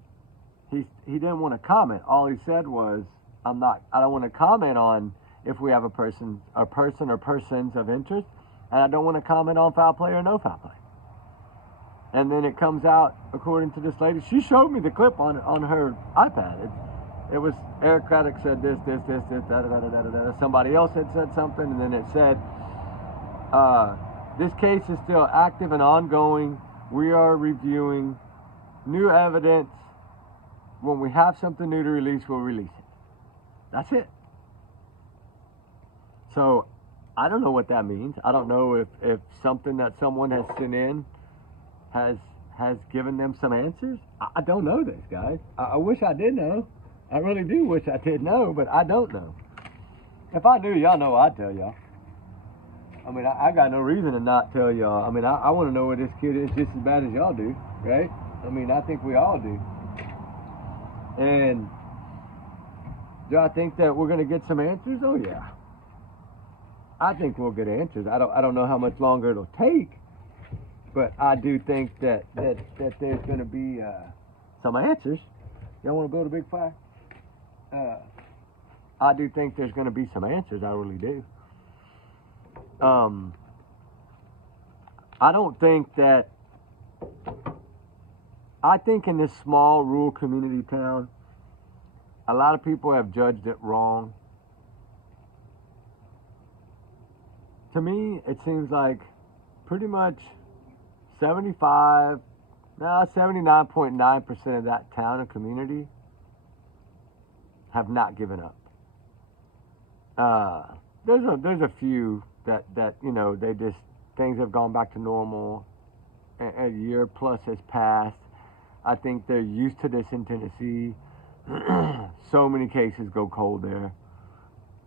he didn't want to comment. All he said was, I don't want to comment on if we have a person or persons of interest, and I don't want to comment on foul play or no foul play. And then it comes out, according to this lady, she showed me the clip on her iPad. It was Eric Craddock said this, da da da da da da. Somebody else had said something, and then it said, this case is still active and ongoing. We are reviewing new evidence. When we have something new to release, we'll release it. That's it. So I don't know what that means. I don't know if something that someone has sent in has given them some answers. I don't know this, guys. I wish I did know. I really do wish I did know, but I don't know. If I knew, y'all know I'd tell y'all. I mean, I got no reason to not tell y'all. I mean, I want to know where this kid is just as bad as y'all do, right? I mean, I think we all do. And do I think that we're going to get some answers? Oh, yeah. I think we'll get answers. I don't know how much longer it'll take, but I do think that there's going to be some answers. Y'all want to build a big fire? I do think there's going to be some answers. I really do. I don't think that. I think in this small rural community town, a lot of people have judged it wrong. To me, it seems like pretty much 79.9% of that town and community have not given up. There's a few that you know, they just, things have gone back to normal. A year plus has passed. I think they're used to this in Tennessee. So many cases go cold there.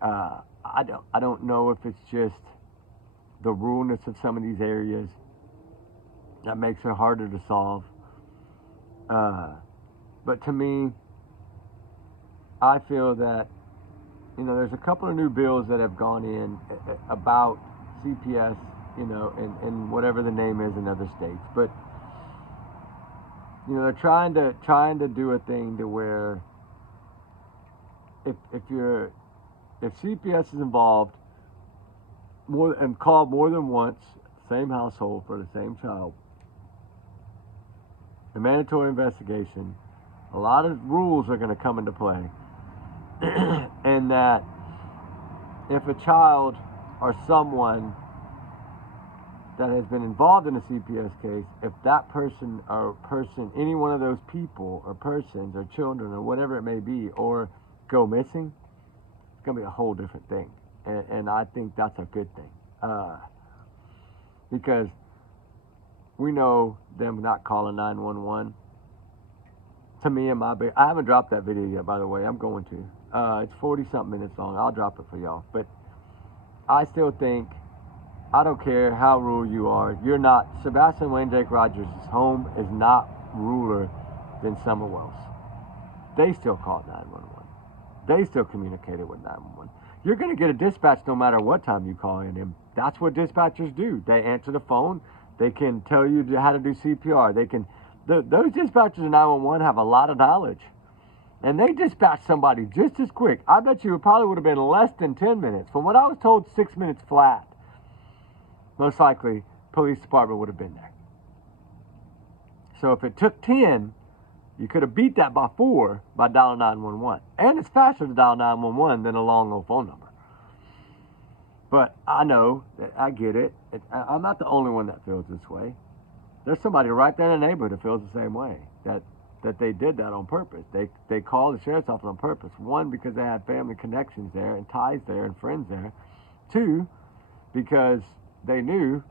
I don't know if it's just the ruralness of some of these areas that makes it harder to solve. But to me, I feel that, you know, there's a couple of new bills that have gone in about CPS, you know, and whatever the name is in other states. But, you know, they're trying to do a thing to where if CPS is involved and called more than once, same household for the same child, a mandatory investigation, a lot of rules are going to come into play. And that if a child or someone that has been involved in a CPS case, if that person, any one of those people or persons or children or whatever it may be, or go missing, it's going to be a whole different thing. And I think that's a good thing. Because we know them not calling 911. To me, I haven't dropped that video yet, by the way. I'm going to. It's 40-something minutes long. I'll drop it for y'all. But I still think, I don't care how rural you are, you're not, Sebastian Wayne Jake Rogers' home is not ruraler than Summerwell's. They still called 911. They still communicated with 911. You're going to get a dispatch no matter what time you call in. And that's what dispatchers do. They answer the phone. They can tell you how to do CPR. Those dispatchers in 911 have a lot of knowledge. And they dispatch somebody just as quick. I bet you it probably would have been less than 10 minutes. From what I was told, 6 minutes flat. Most likely, police department would have been there. So if it took 10, you could have beat that by 4 by dialing 911. And it's faster to dial 911 than a long old phone number. But I know, that I get it. I'm not the only one that feels this way. There's somebody right there in the neighborhood that feels the same way. That they did that on purpose. They called the sheriff's office on purpose. 1, because they had family connections there and ties there and friends there. 2, because they knew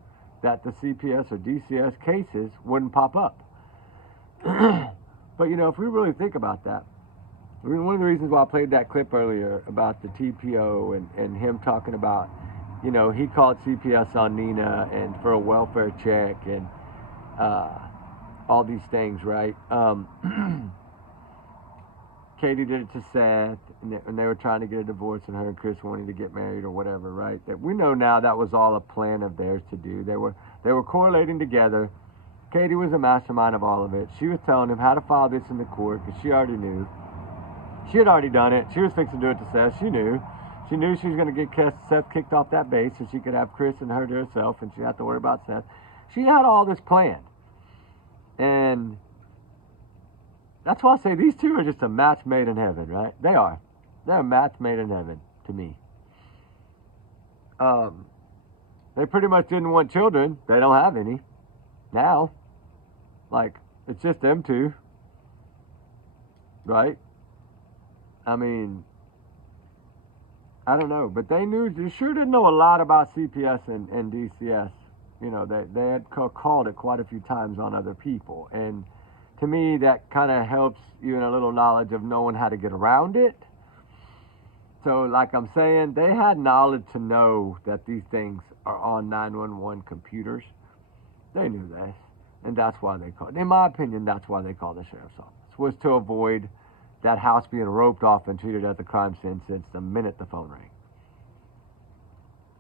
that the CPS or DCS cases wouldn't pop up. But, you know, if we really think about that, one of the reasons why I played that clip earlier about the TPO and him talking about, you know, he called CPS on Nina and for a welfare check and all these things, right? Katie did it to Seth, and they were trying to get a divorce, and her and Chris wanted to get married or whatever, right? That we know now that was all a plan of theirs to do. They were correlating together. Katie was a mastermind of all of it. She was telling him how to file this in the court because she already knew. She had already done it. She was fixing to do it to Seth. She knew. She knew she was going to get Seth kicked off that base so she could have Chris and her to herself, and she didn't have to worry about Seth. She had all this planned. And that's why I say these two are just a match made in heaven, right? They are. They're a match made in heaven to me. They pretty much didn't want children. They don't have any now. Like, it's just them two. Right? I mean, I don't know. But they sure didn't know a lot about CPS and DCS. You know, they had called it quite a few times on other people. And to me, that kind of helps you in a little knowledge of knowing how to get around it. So, like I'm saying, they had knowledge to know that these things are on 911 computers. They knew this. And that's why they called. In my opinion, that's why they called the sheriff's office. Was to avoid that house being roped off and treated as a crime scene since the minute the phone rang.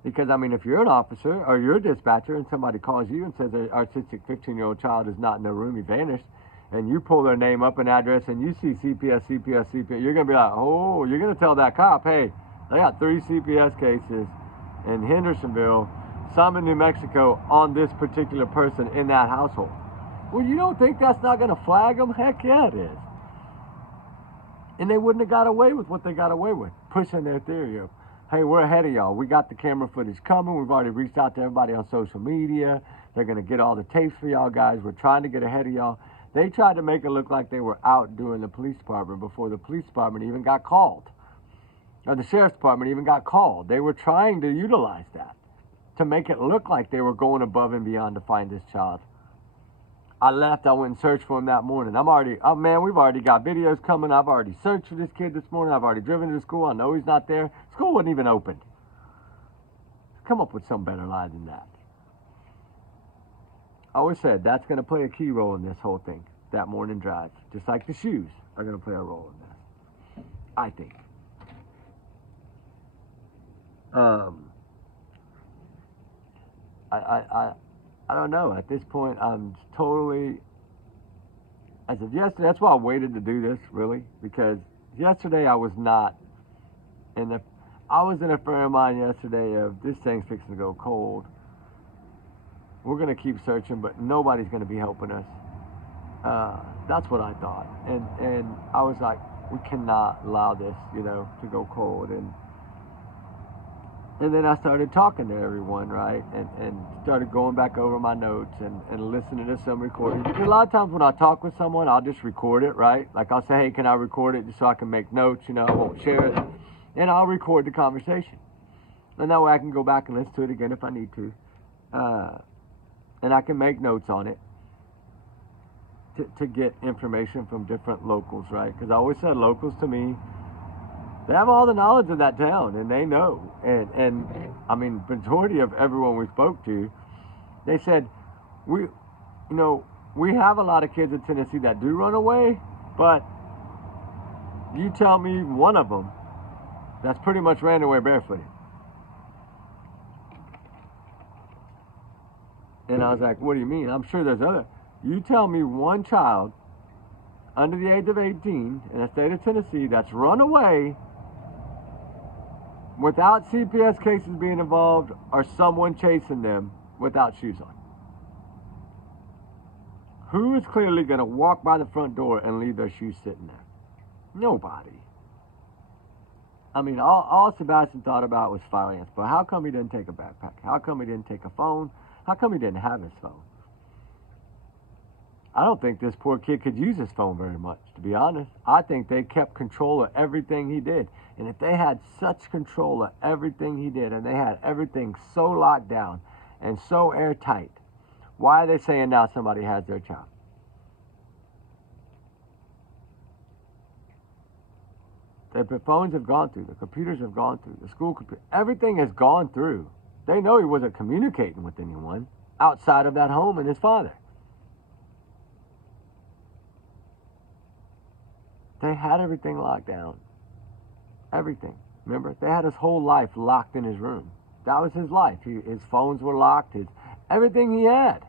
Because, I mean, if you're an officer or you're a dispatcher and somebody calls you and says an autistic 15-year-old child is not in their room, he vanished, and you pull their name up and address and you see CPS, you're going to be like, oh, you're going to tell that cop, hey, they got 3 CPS cases in Hendersonville, some in New Mexico on this particular person in that household. Well, you don't think that's not going to flag them? Heck yeah, it is. And they wouldn't have got away with what they got away with, pushing their theory of, hey, we're ahead of y'all. We got the camera footage coming. We've already reached out to everybody on social media. They're going to get all the tapes for y'all guys. We're trying to get ahead of y'all. They tried to make it look like they were out doing the police department before the police department even got called. Or the sheriff's department even got called. They were trying to utilize that to make it look like they were going above and beyond to find this child. I left. I went and searched for him that morning. we've already got videos coming. I've already searched for this kid this morning. I've already driven to the school. I know he's not there. School wasn't even opened. Come up with some better lie than that. I always said that's going to play a key role in this whole thing, that morning drive. Just like the shoes are going to play a role in this, I think. I don't know. At this point, I'm totally, as of yesterday, that's why I waited to do this, really, because yesterday I was not I was in a frame of mind yesterday of this thing's fixing to go cold. We're going to keep searching, but nobody's going to be helping us. That's what I thought. And I was like, we cannot allow this, to go cold. And then I started talking to everyone, right? And started going back over my notes and listening to some recordings. Because a lot of times when I talk with someone, I'll just record it, right? Like I'll say, hey, can I record it just so I can make notes, I won't share it. And I'll record the conversation. And that way I can go back and listen to it again if I need to. And I can make notes on it to get information from different locals, right? Because I always said locals to me, they have all the knowledge of that town, and they know. And I mean, majority of everyone we spoke to, they said, we have a lot of kids in Tennessee that do run away, but you tell me one of them that's pretty much ran away barefooted. And I was like, what do you mean? I'm sure there's other. You tell me one child under the age of 18 in the state of Tennessee that's run away without CPS cases being involved or someone chasing them without shoes on. Who is clearly going to walk by the front door and leave their shoes sitting there? Nobody. I mean, all Sebastian thought about was finance, but how come he didn't take a backpack? How come he didn't take a phone? How come he didn't have his phone? I don't think this poor kid could use his phone very much, to be honest. I think they kept control of everything he did. And if they had such control of everything he did, and they had everything so locked down and so airtight, why are they saying now somebody has their child? The phones have gone through, the computers have gone through, the school computer, everything has gone through. They know he wasn't communicating with anyone outside of that home and his father. They had everything locked down. Everything. Remember? They had his whole life locked in his room. That was his life. His phones were locked. Everything he had.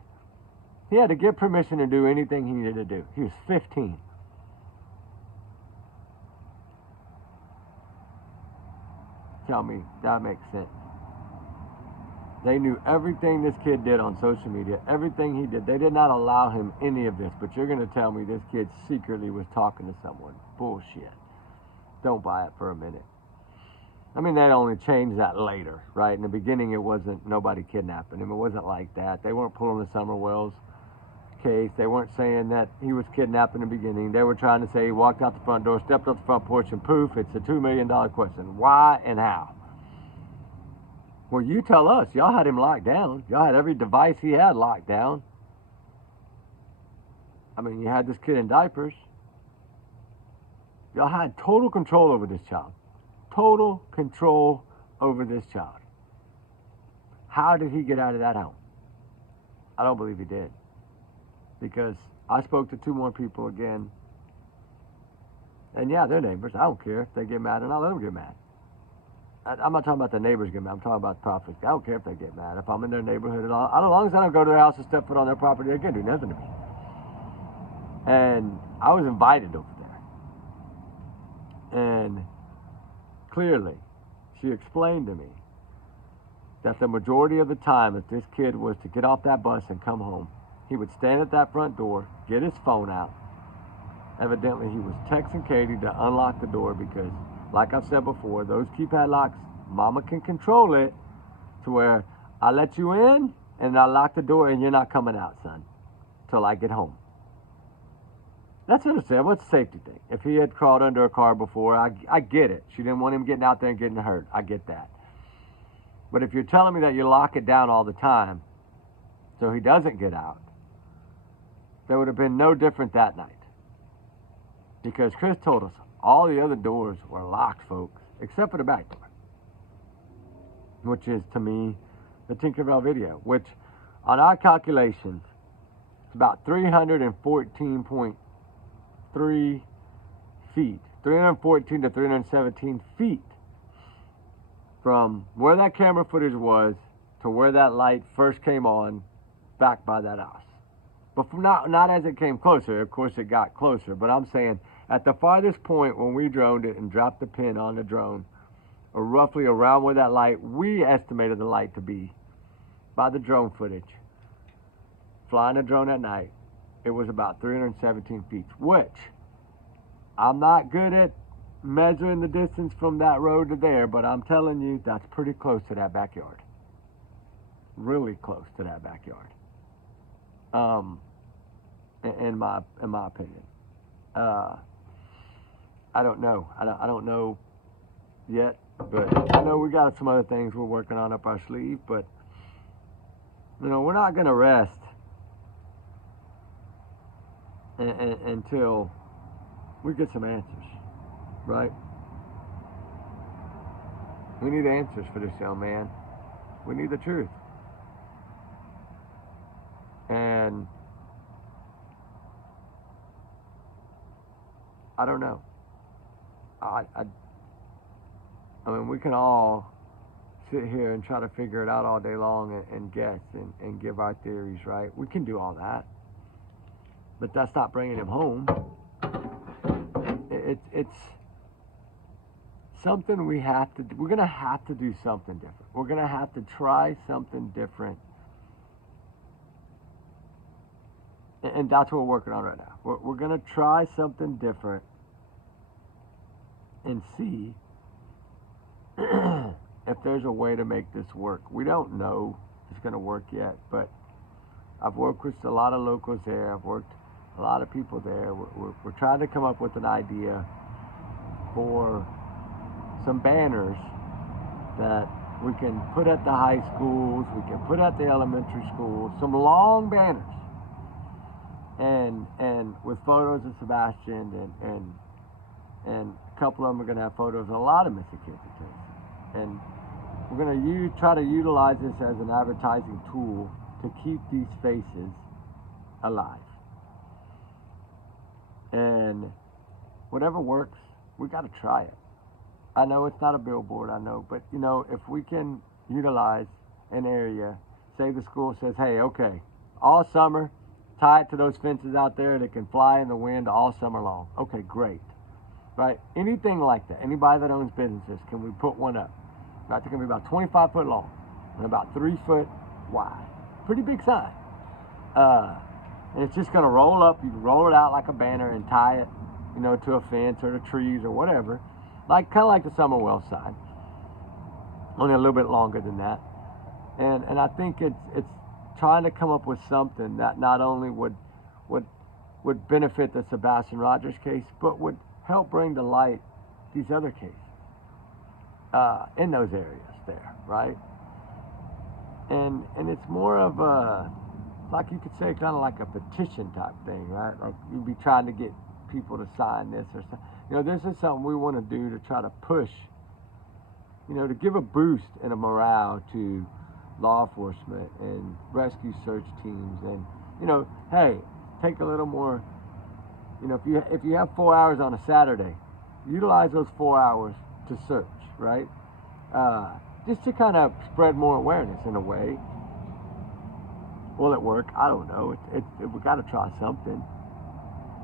He had to get permission to do anything he needed to do. He was 15. Tell me that makes sense. They knew everything this kid did on social media, everything he did. They did not allow him any of this, but you're going to tell me this kid secretly was talking to someone. Bullshit. Don't buy it for a minute. I mean, they only changed that later, right? In the beginning, it wasn't nobody kidnapping him. It wasn't like that. They weren't pulling the Summer Wells case. They weren't saying that he was kidnapped in the beginning. They were trying to say he walked out the front door, stepped up the front porch, and poof, it's a $2 million question. Why and how? Well, you tell us. Y'all had him locked down. Y'all had every device he had locked down. I mean, you had this kid in diapers. Y'all had total control over this child. Total control over this child. How did he get out of that home? I don't believe he did. Because I spoke to 2 more people again. And yeah, they're neighbors. I don't care if they get mad, and I'll let them get mad. I'm not talking about the neighbors getting mad. I'm talking about the property. I don't care if they get mad. If I'm in their neighborhood at all, as long as I don't go to their house and step foot on their property, they can't do nothing to me. And I was invited over there. And clearly, she explained to me that the majority of the time, if this kid was to get off that bus and come home, he would stand at that front door, get his phone out. Evidently, he was texting Katie to unlock the door because, like I've said before, those keypad locks, mama can control it to where I let you in and I lock the door and you're not coming out, son, till I get home. That's understandable. It's a safety thing. If he had crawled under a car before, I get it. She didn't want him getting out there and getting hurt. I get that. But if you're telling me that you lock it down all the time so he doesn't get out, there would have been no different that night. Because Chris told us all the other doors were locked, folks, except for the back door, which is, to me, the Tinkerbell video, which, on our calculations, is about 314.3 feet, 314 to 317 feet from where that camera footage was to where that light first came on back by that house. But from not as it came closer. Of course, it got closer. But I'm saying at the farthest point when we droned it and dropped the pin on the drone, or roughly around where that light, we estimated the light to be by the drone footage. Flying a drone at night, it was about 317 feet, which I'm not good at measuring the distance from that road to there, but I'm telling you, that's pretty close to that backyard. Really close to that backyard. In my opinion. I don't know. I don't know yet, but I know we got some other things we're working on up our sleeve, but we're not going to rest until we get some answers, right? We need answers for this young man. We need the truth. And I don't know. I mean, we can all sit here and try to figure it out all day long and guess and give our theories, right? We can do all that. But that's not bringing him home. It's something we have to do. We're going to have to do something different. We're going to have to try something different. And that's what we're working on right now. We're going to try something different and see if there's a way to make this work. We don't know if it's going to work yet, but I've worked with a lot of locals there. I've worked a lot of people there. We're trying to come up with an idea for some banners that we can put at the high schools, we can put at the elementary schools, some long banners. And with photos of Sebastian and a couple of them are going to have photos of a lot of missing kids in Tennessee. And we're going to try to utilize this as an advertising tool to keep these faces alive. And whatever works, we got to try it. I know it's not a billboard, I know, but you know, if we can utilize an area, say the school says, hey, okay, all summer, tie it to those fences out there and it can fly in the wind all summer long. Okay, great. Right? Anything like that, anybody that owns businesses, can we put one up? Right? They're going to be about 25 foot long and about 3 foot wide. Pretty big sign. And it's just going to roll up. You can roll it out like a banner and tie it, you know, to a fence or to trees or whatever. Like, kind of like the Summerwell sign. Only a little bit longer than that. And I think it's trying to come up with something that not only would benefit the Sebastian Rogers case, but would help bring to light these other cases in those areas there, right? And it's more of a, like you could say, kind of like a petition type thing, right? Like you'd be trying to get people to sign this or something. You know, this is something we want to do to try to push, you know, to give a boost and a morale to law enforcement and rescue search teams. And, you know, hey, take a little more, you know, if you have 4 hours on a Saturday, utilize those 4 hours to search, right? Just to kind of spread more awareness in a way. Will it work? I don't know. We got to try something.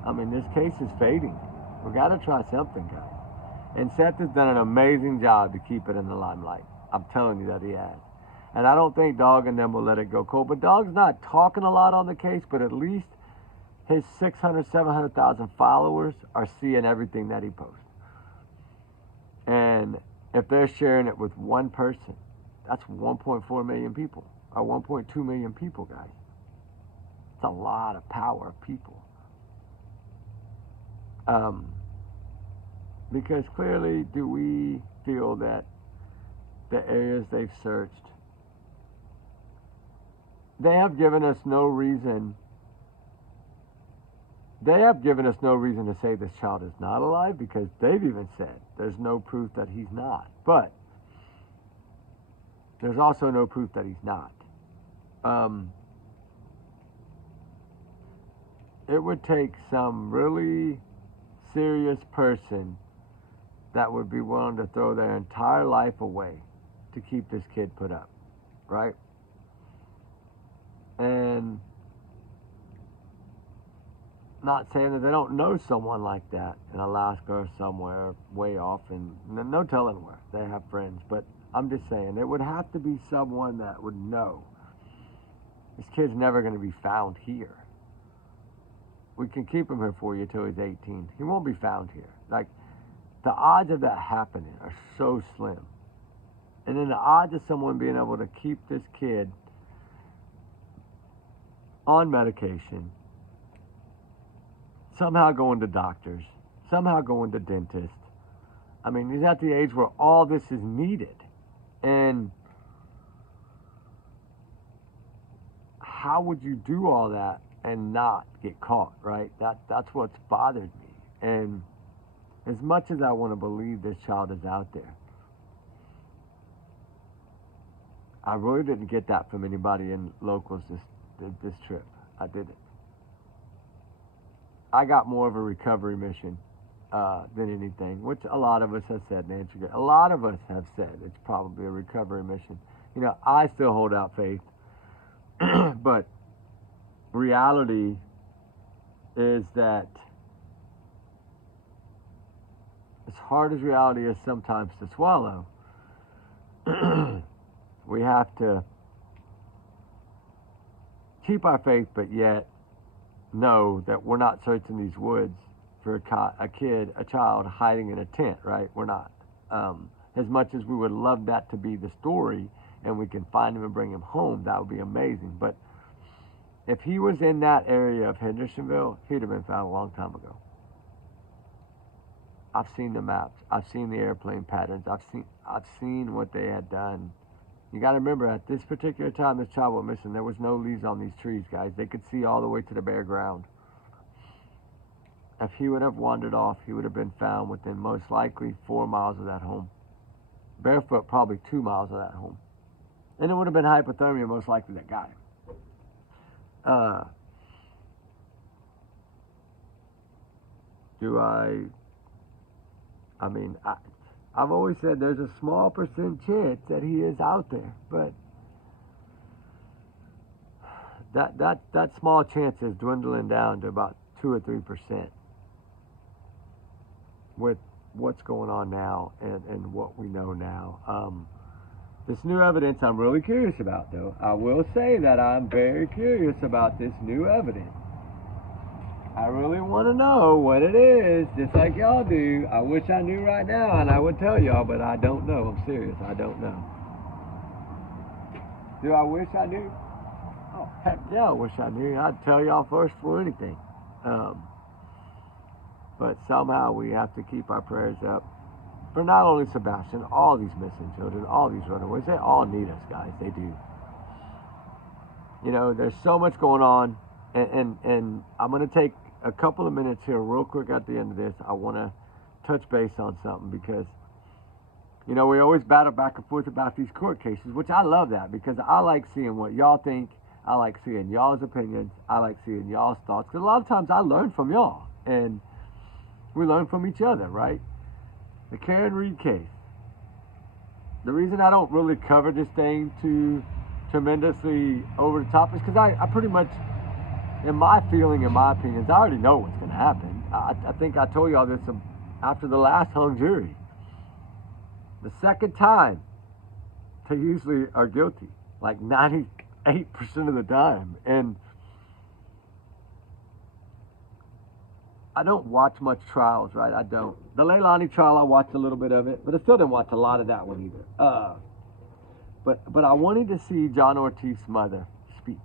I mean, this case is fading. We got to try something, guys. And Seth has done an amazing job to keep it in the limelight. I'm telling you that he has. And I don't think Dog and them will let it go cold. But Dog's not talking a lot on the case, but at least his 600, 700,000 followers are seeing everything that he posts. And if they're sharing it with one person, that's 1.4 million people, or 1.2 million people, guys. It's a lot of power of people. Because clearly, do we feel that the areas they've searched, they have given us no reason. They have given us no reason to say this child is not alive, because they've even said there's no proof that he's not. But there's also no proof that he's not. It would take some really serious person that would be willing to throw their entire life away to keep this kid put up, right? And not saying that they don't know someone like that in Alaska or somewhere way off, and no telling where. They have friends, but I'm just saying it would have to be someone that would know this kid's never going to be found here. We can keep him here for you till he's 18. He won't be found here. Like, the odds of that happening are so slim. And then the odds of someone being able to keep this kid on medication, somehow going to doctors, somehow going to dentists. I mean, he's at the age where all this is needed. And how would you do all that and not get caught, right? That's what's bothered me. And as much as I want to believe this child is out there, I really didn't get that from anybody in locals this trip. I didn't. I got more of a recovery mission than anything, which a lot of us have said, Nancy. A lot of us have said it's probably a recovery mission. You know, I still hold out faith, but reality is that as hard as reality is sometimes to swallow, we have to keep our faith, but yet know that we're not searching these woods for a child hiding in a tent, right? We're not. As much as we would love that to be the story and we can find him and bring him home, that would be amazing. But if he was in that area of Hendersonville, he'd have been found a long time ago. I've seen the maps. I've seen the airplane patterns. I've seen what they had done. You got to remember, at this particular time this child went missing, there was no leaves on these trees, guys. They could see all the way to the bare ground. If he would have wandered off, he would have been found within most likely 4 miles of that home. Barefoot, probably 2 miles of that home. And it would have been hypothermia, most likely, that got him. Do I I mean, I've always said there's a small percent chance that he is out there, but that small chance is dwindling down to about 2 or 3% with what's going on now and what we know now. This new evidence I'm really curious about, though. I will say that I'm very curious about this new evidence. I really want to know what it is, just like y'all do. I wish I knew right now, and I would tell y'all, but I don't know. I'm serious. I don't know. Do I wish I knew? Oh, heck yeah, I wish I knew. I'd tell y'all first for anything. But somehow we have to keep our prayers up for not only Sebastian, all these missing children, all these runaways. They all need us, guys. They do. You know, there's so much going on, and I'm going to take a couple of minutes here real quick at the end of this. I want to touch base on something because, you know, we always battle back and forth about these court cases, which I love that because I like seeing what y'all think. I like seeing y'all's opinions. I like seeing y'all's thoughts because a lot of times I learn from y'all, and we learn from each other, right? The Karen Reed case. The reason I don't really cover this thing too tremendously over the top is because I pretty much, in my feeling, in my opinions, I already know what's going to happen. I think I told y'all this after the last hung jury. The second time, they usually are guilty, like 98% of the time. And I don't watch much trials, right? I don't. The Leilani trial, I watched a little bit of it, but I still didn't watch a lot of that one either. But I wanted to see John Ortiz's mother speak.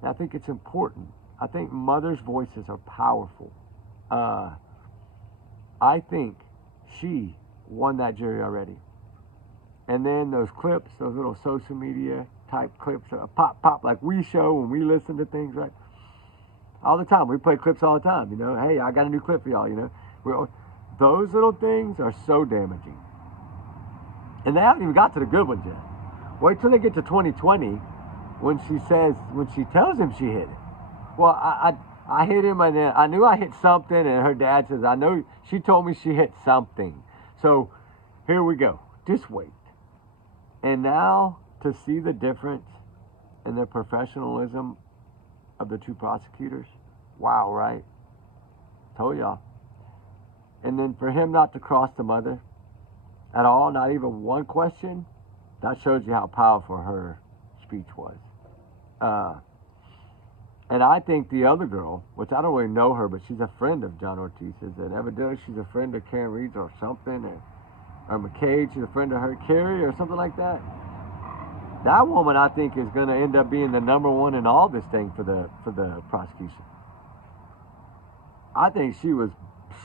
And I think it's important. I think mothers' voices are powerful. I think she won that jury already. And then those clips, those little social media type clips, pop, like we show when we listen to things, right? All the time. We play clips all the time, you know. Hey, I got a new clip for y'all, you know. Those little things are so damaging. And they haven't even got to the good ones yet. Wait till they get to 2020 when she tells him she hit it. Well, I hit him, and then I knew I hit something, and her dad says, I know she told me she hit something. So here we go. Just wait. And now to see the difference in the professionalism of the two prosecutors, wow, right? Told y'all. And then for him not to cross the mother at all, not even one question, that shows you how powerful her speech was. And I think the other girl, which I don't really know her, but she's a friend of John Ortiz's, and evidently she's a friend of Karen Reed's or something, or McCade, she's a friend of her, Carrie, or something like that. That woman, I think, is going to end up being the number one in all this thing for the prosecution. I think she was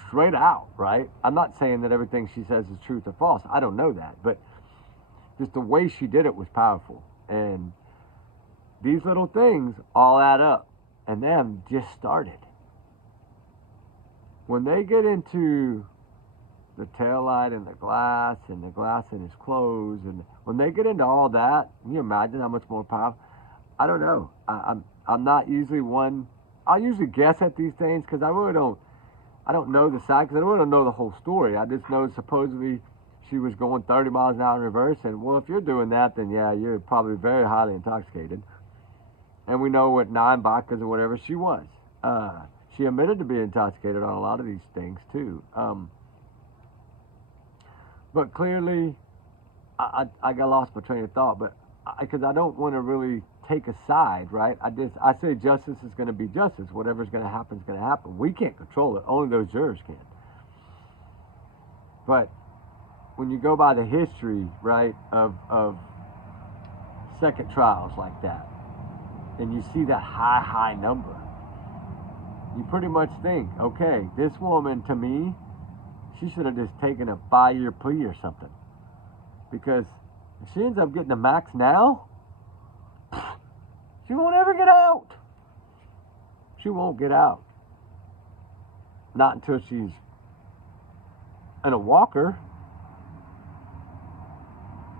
straight out, right? I'm not saying that everything she says is truth or false. I don't know that. But just the way she did it was powerful. And these little things all add up. And they have just started. When they get into the taillight and the glass in his clothes, and when they get into all that, can you imagine how much more powerful? I don't know. I'm not usually one. I usually guess at these things because I don't know the side, because I really don't know the whole story. I just know supposedly she was going 30 miles an hour in reverse, and well, if you're doing that, then yeah, you're probably very highly intoxicated. And we know what 9 vodkas or whatever she was. She admitted to being intoxicated on a lot of these things too. But clearly, I got lost my train of thought, but because I don't want to really take a side, right? I say justice is going to be justice. Whatever's going to happen is going to happen. We can't control it. Only those jurors can. But when you go by the history, right, of second trials like that, and you see that high number, you pretty much think, okay, this woman, to me, she should have just taken a 5-year plea or something. Because if she ends up getting a max now, she won't ever get out. She won't get out. Not until she's in a walker.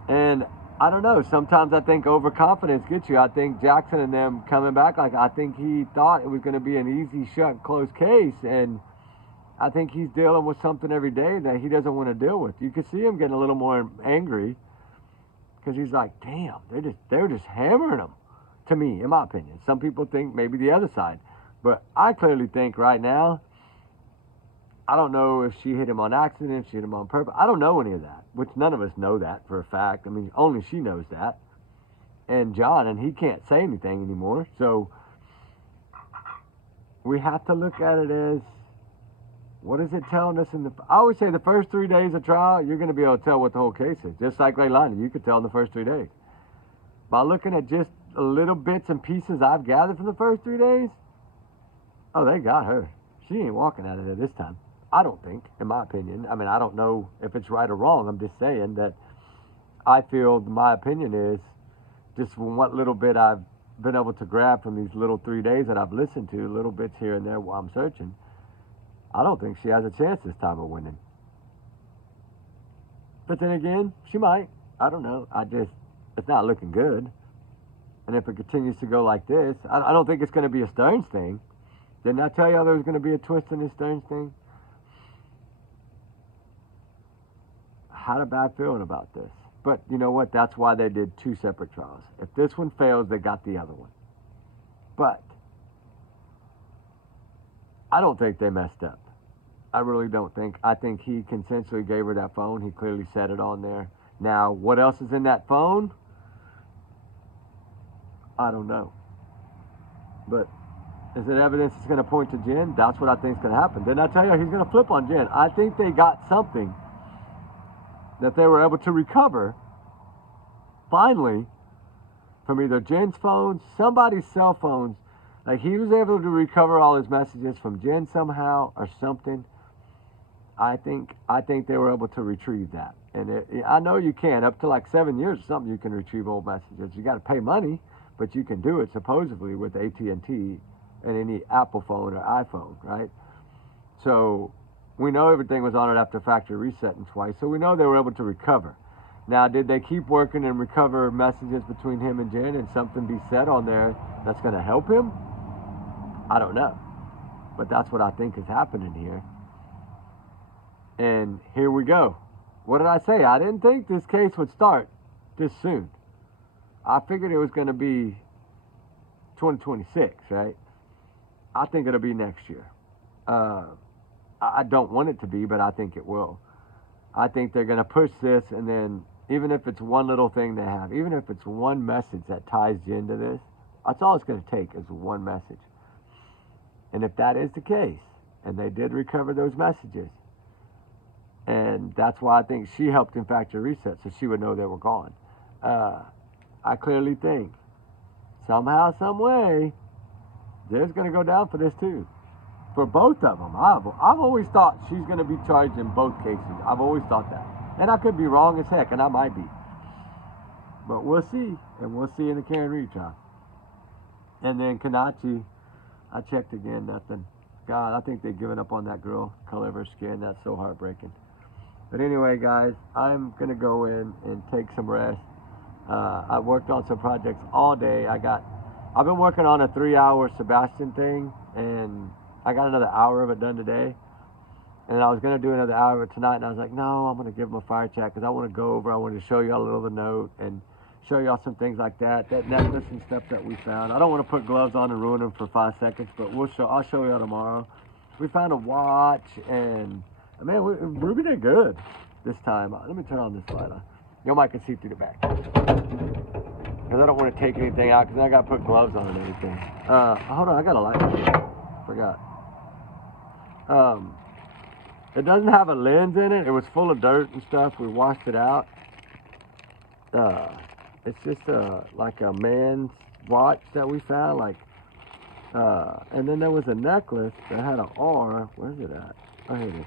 And I don't know, sometimes I think overconfidence gets you. I think Jackson and them coming back, like I think he thought it was going to be an easy shut, close case, and I think he's dealing with something every day that he doesn't want to deal with. You can see him getting a little more angry because he's like, damn, they're just hammering him. To me, in my opinion. Some people think maybe the other side. But I clearly think right now, I don't know if she hit him on accident, if she hit him on purpose. I don't know any of that, which none of us know that for a fact. I mean, only she knows that. And John, and he can't say anything anymore. So we have to look at it as, what is it telling us I always say the first 3 days of trial, you're going to be able to tell what the whole case is. Just like Leilani, you could tell in the first 3 days. By looking at just a little bits and pieces I've gathered from the first 3 days, oh, they got her. She ain't walking out of there this time. I don't think, in my opinion. I mean, I don't know if it's right or wrong. I'm just saying that I feel my opinion is just from what little bit I've been able to grab from these little 3 days that I've listened to, little bits here and there while I'm searching, I don't think she has a chance this time of winning. But then again, she might. I don't know. It's not looking good. And if it continues to go like this, I don't think it's going to be a Stearns thing. Didn't I tell y'all there was going to be a twist in this Stearns thing? I had a bad feeling about this. But you know what? That's why they did 2 separate trials. If this one fails, they got the other one. But I don't think they messed up. I really don't think. I think he consensually gave her that phone. He clearly said it on there. Now, what else is in that phone? I don't know. But is it evidence that's going to point to Jen? That's what I think is going to happen. Didn't I tell you he's going to flip on Jen? I think they got something that they were able to recover, finally, from either Jen's phones, somebody's cell phones. Like he was able to recover all his messages from Jen somehow or something. I think they were able to retrieve that. And I know you can. Up to like 7 years or something, you can retrieve old messages. You got to pay money, but you can do it supposedly with AT&T and any Apple phone or iPhone, right? So we know everything was on it after factory resetting twice. So we know they were able to recover. Now, did they keep working and recover messages between him and Jen and something be said on there that's going to help him? I don't know. But that's what I think is happening here. And here we go. What did I say? I didn't think this case would start this soon. I figured it was going to be 2026, right? I think it'll be next year. I don't want it to be, but I think it will. I think they're going to push this, and then even if it's one little thing they have, even if it's one message that ties Jen to this, that's all it's going to take is one message. And if that is the case, and they did recover those messages, and that's why I think she helped in factory reset, so she would know they were gone. I clearly think somehow, some way, Jen's going to go down for this too. For both of them. I've always thought she's going to be charged in both cases. I've always thought that. And I could be wrong as heck, and I might be. But we'll see. And we'll see in the Karen Reed trial. And then Kanachi, I checked again, nothing. God, I think they've given up on that girl. Color of her skin, that's so heartbreaking. But anyway, guys, I'm going to go in and take some rest. I worked on some projects all day. I've been working on a 3-hour Sebastian thing, and I got another hour of it done today. And I was going to do another hour of it tonight, and I was like, no, I'm going to give them a fire chat because I want to go over. I want to show y'all a little of the note and show y'all some things like that necklace and stuff that we found. I don't want to put gloves on and ruin them for 5 seconds, but I'll show y'all tomorrow. We found a watch, and man, Ruby did good this time. Let me turn on this light on. Y'all might can see through the back. Because I don't want to take anything out because I got to put gloves on and everything. Hold on, I got a light. Forgot. It doesn't have a lens in it. It was full of dirt and stuff. We washed it out. It's just like a man's watch that we found. And then there was a necklace that had an R. Where's it at? Oh, here it is.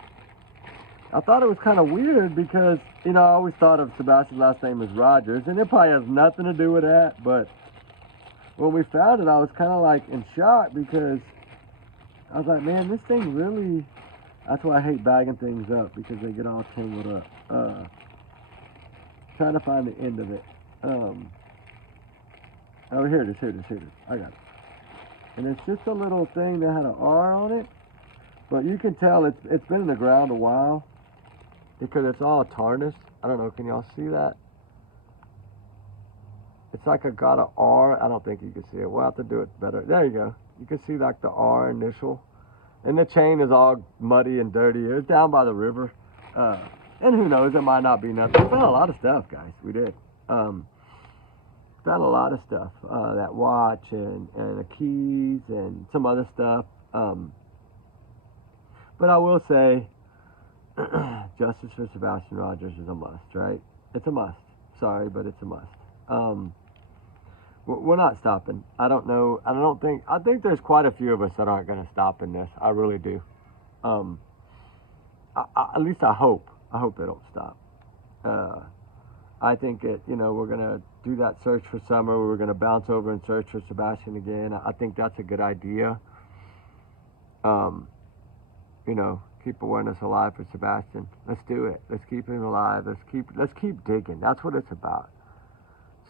I thought it was kind of weird because, I always thought of Sebastian's last name as Rogers, and it probably has nothing to do with that, but when we found it, I was kind of like in shock because I was like, man, this thing really, that's why I hate bagging things up because they get all tangled up. Trying to find the end of it. Oh, here it is. I got it. And it's just a little thing that had an R on it. But you can tell it's been in the ground a while because it's all tarnished. I don't know, can y'all see that? It's like I got an R. I don't think you can see it. We'll have to do it better. There you go. You can see like the R initial. And the chain is all muddy and dirty. It was down by the river. And who knows, it might not be nothing. We found a lot of stuff, guys. We did. Found a lot of stuff. That watch and the keys and some other stuff. But I will say, justice for Sebastian Rogers is a must, right? It's a must. Sorry, but it's a must. We're not stopping. I don't know. I think there's quite a few of us that aren't going to stop in this. I really do. At least I hope. I hope they don't stop. I think we're going to do that search for summer. We're going to bounce over and search for Sebastian again. I think that's a good idea. Keep awareness alive for Sebastian. Let's do it. Let's keep him alive. Let's keep digging. That's what it's about.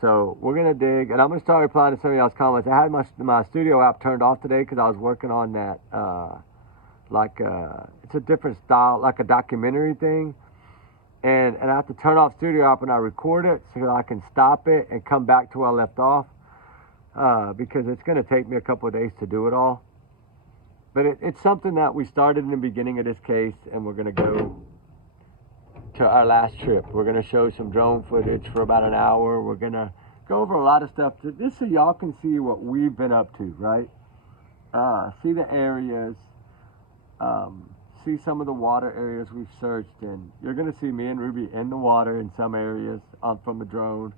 So we're gonna dig, and I'm gonna start replying to some of y'all's comments. I had my studio app turned off today because I was working on that, it's a different style, like a documentary thing, and I have to turn off studio app when I record it so I can stop it and come back to where I left off, because it's gonna take me a couple of days to do it all. But it's something that we started in the beginning of this case, and we're gonna go to our last trip. We're going to show some drone footage for about an hour. We're going to go over a lot of stuff just so y'all can see what we've been up to, right? See the areas, see some of the water areas we've searched, and you're going to see me and Ruby in the water in some areas from the drone.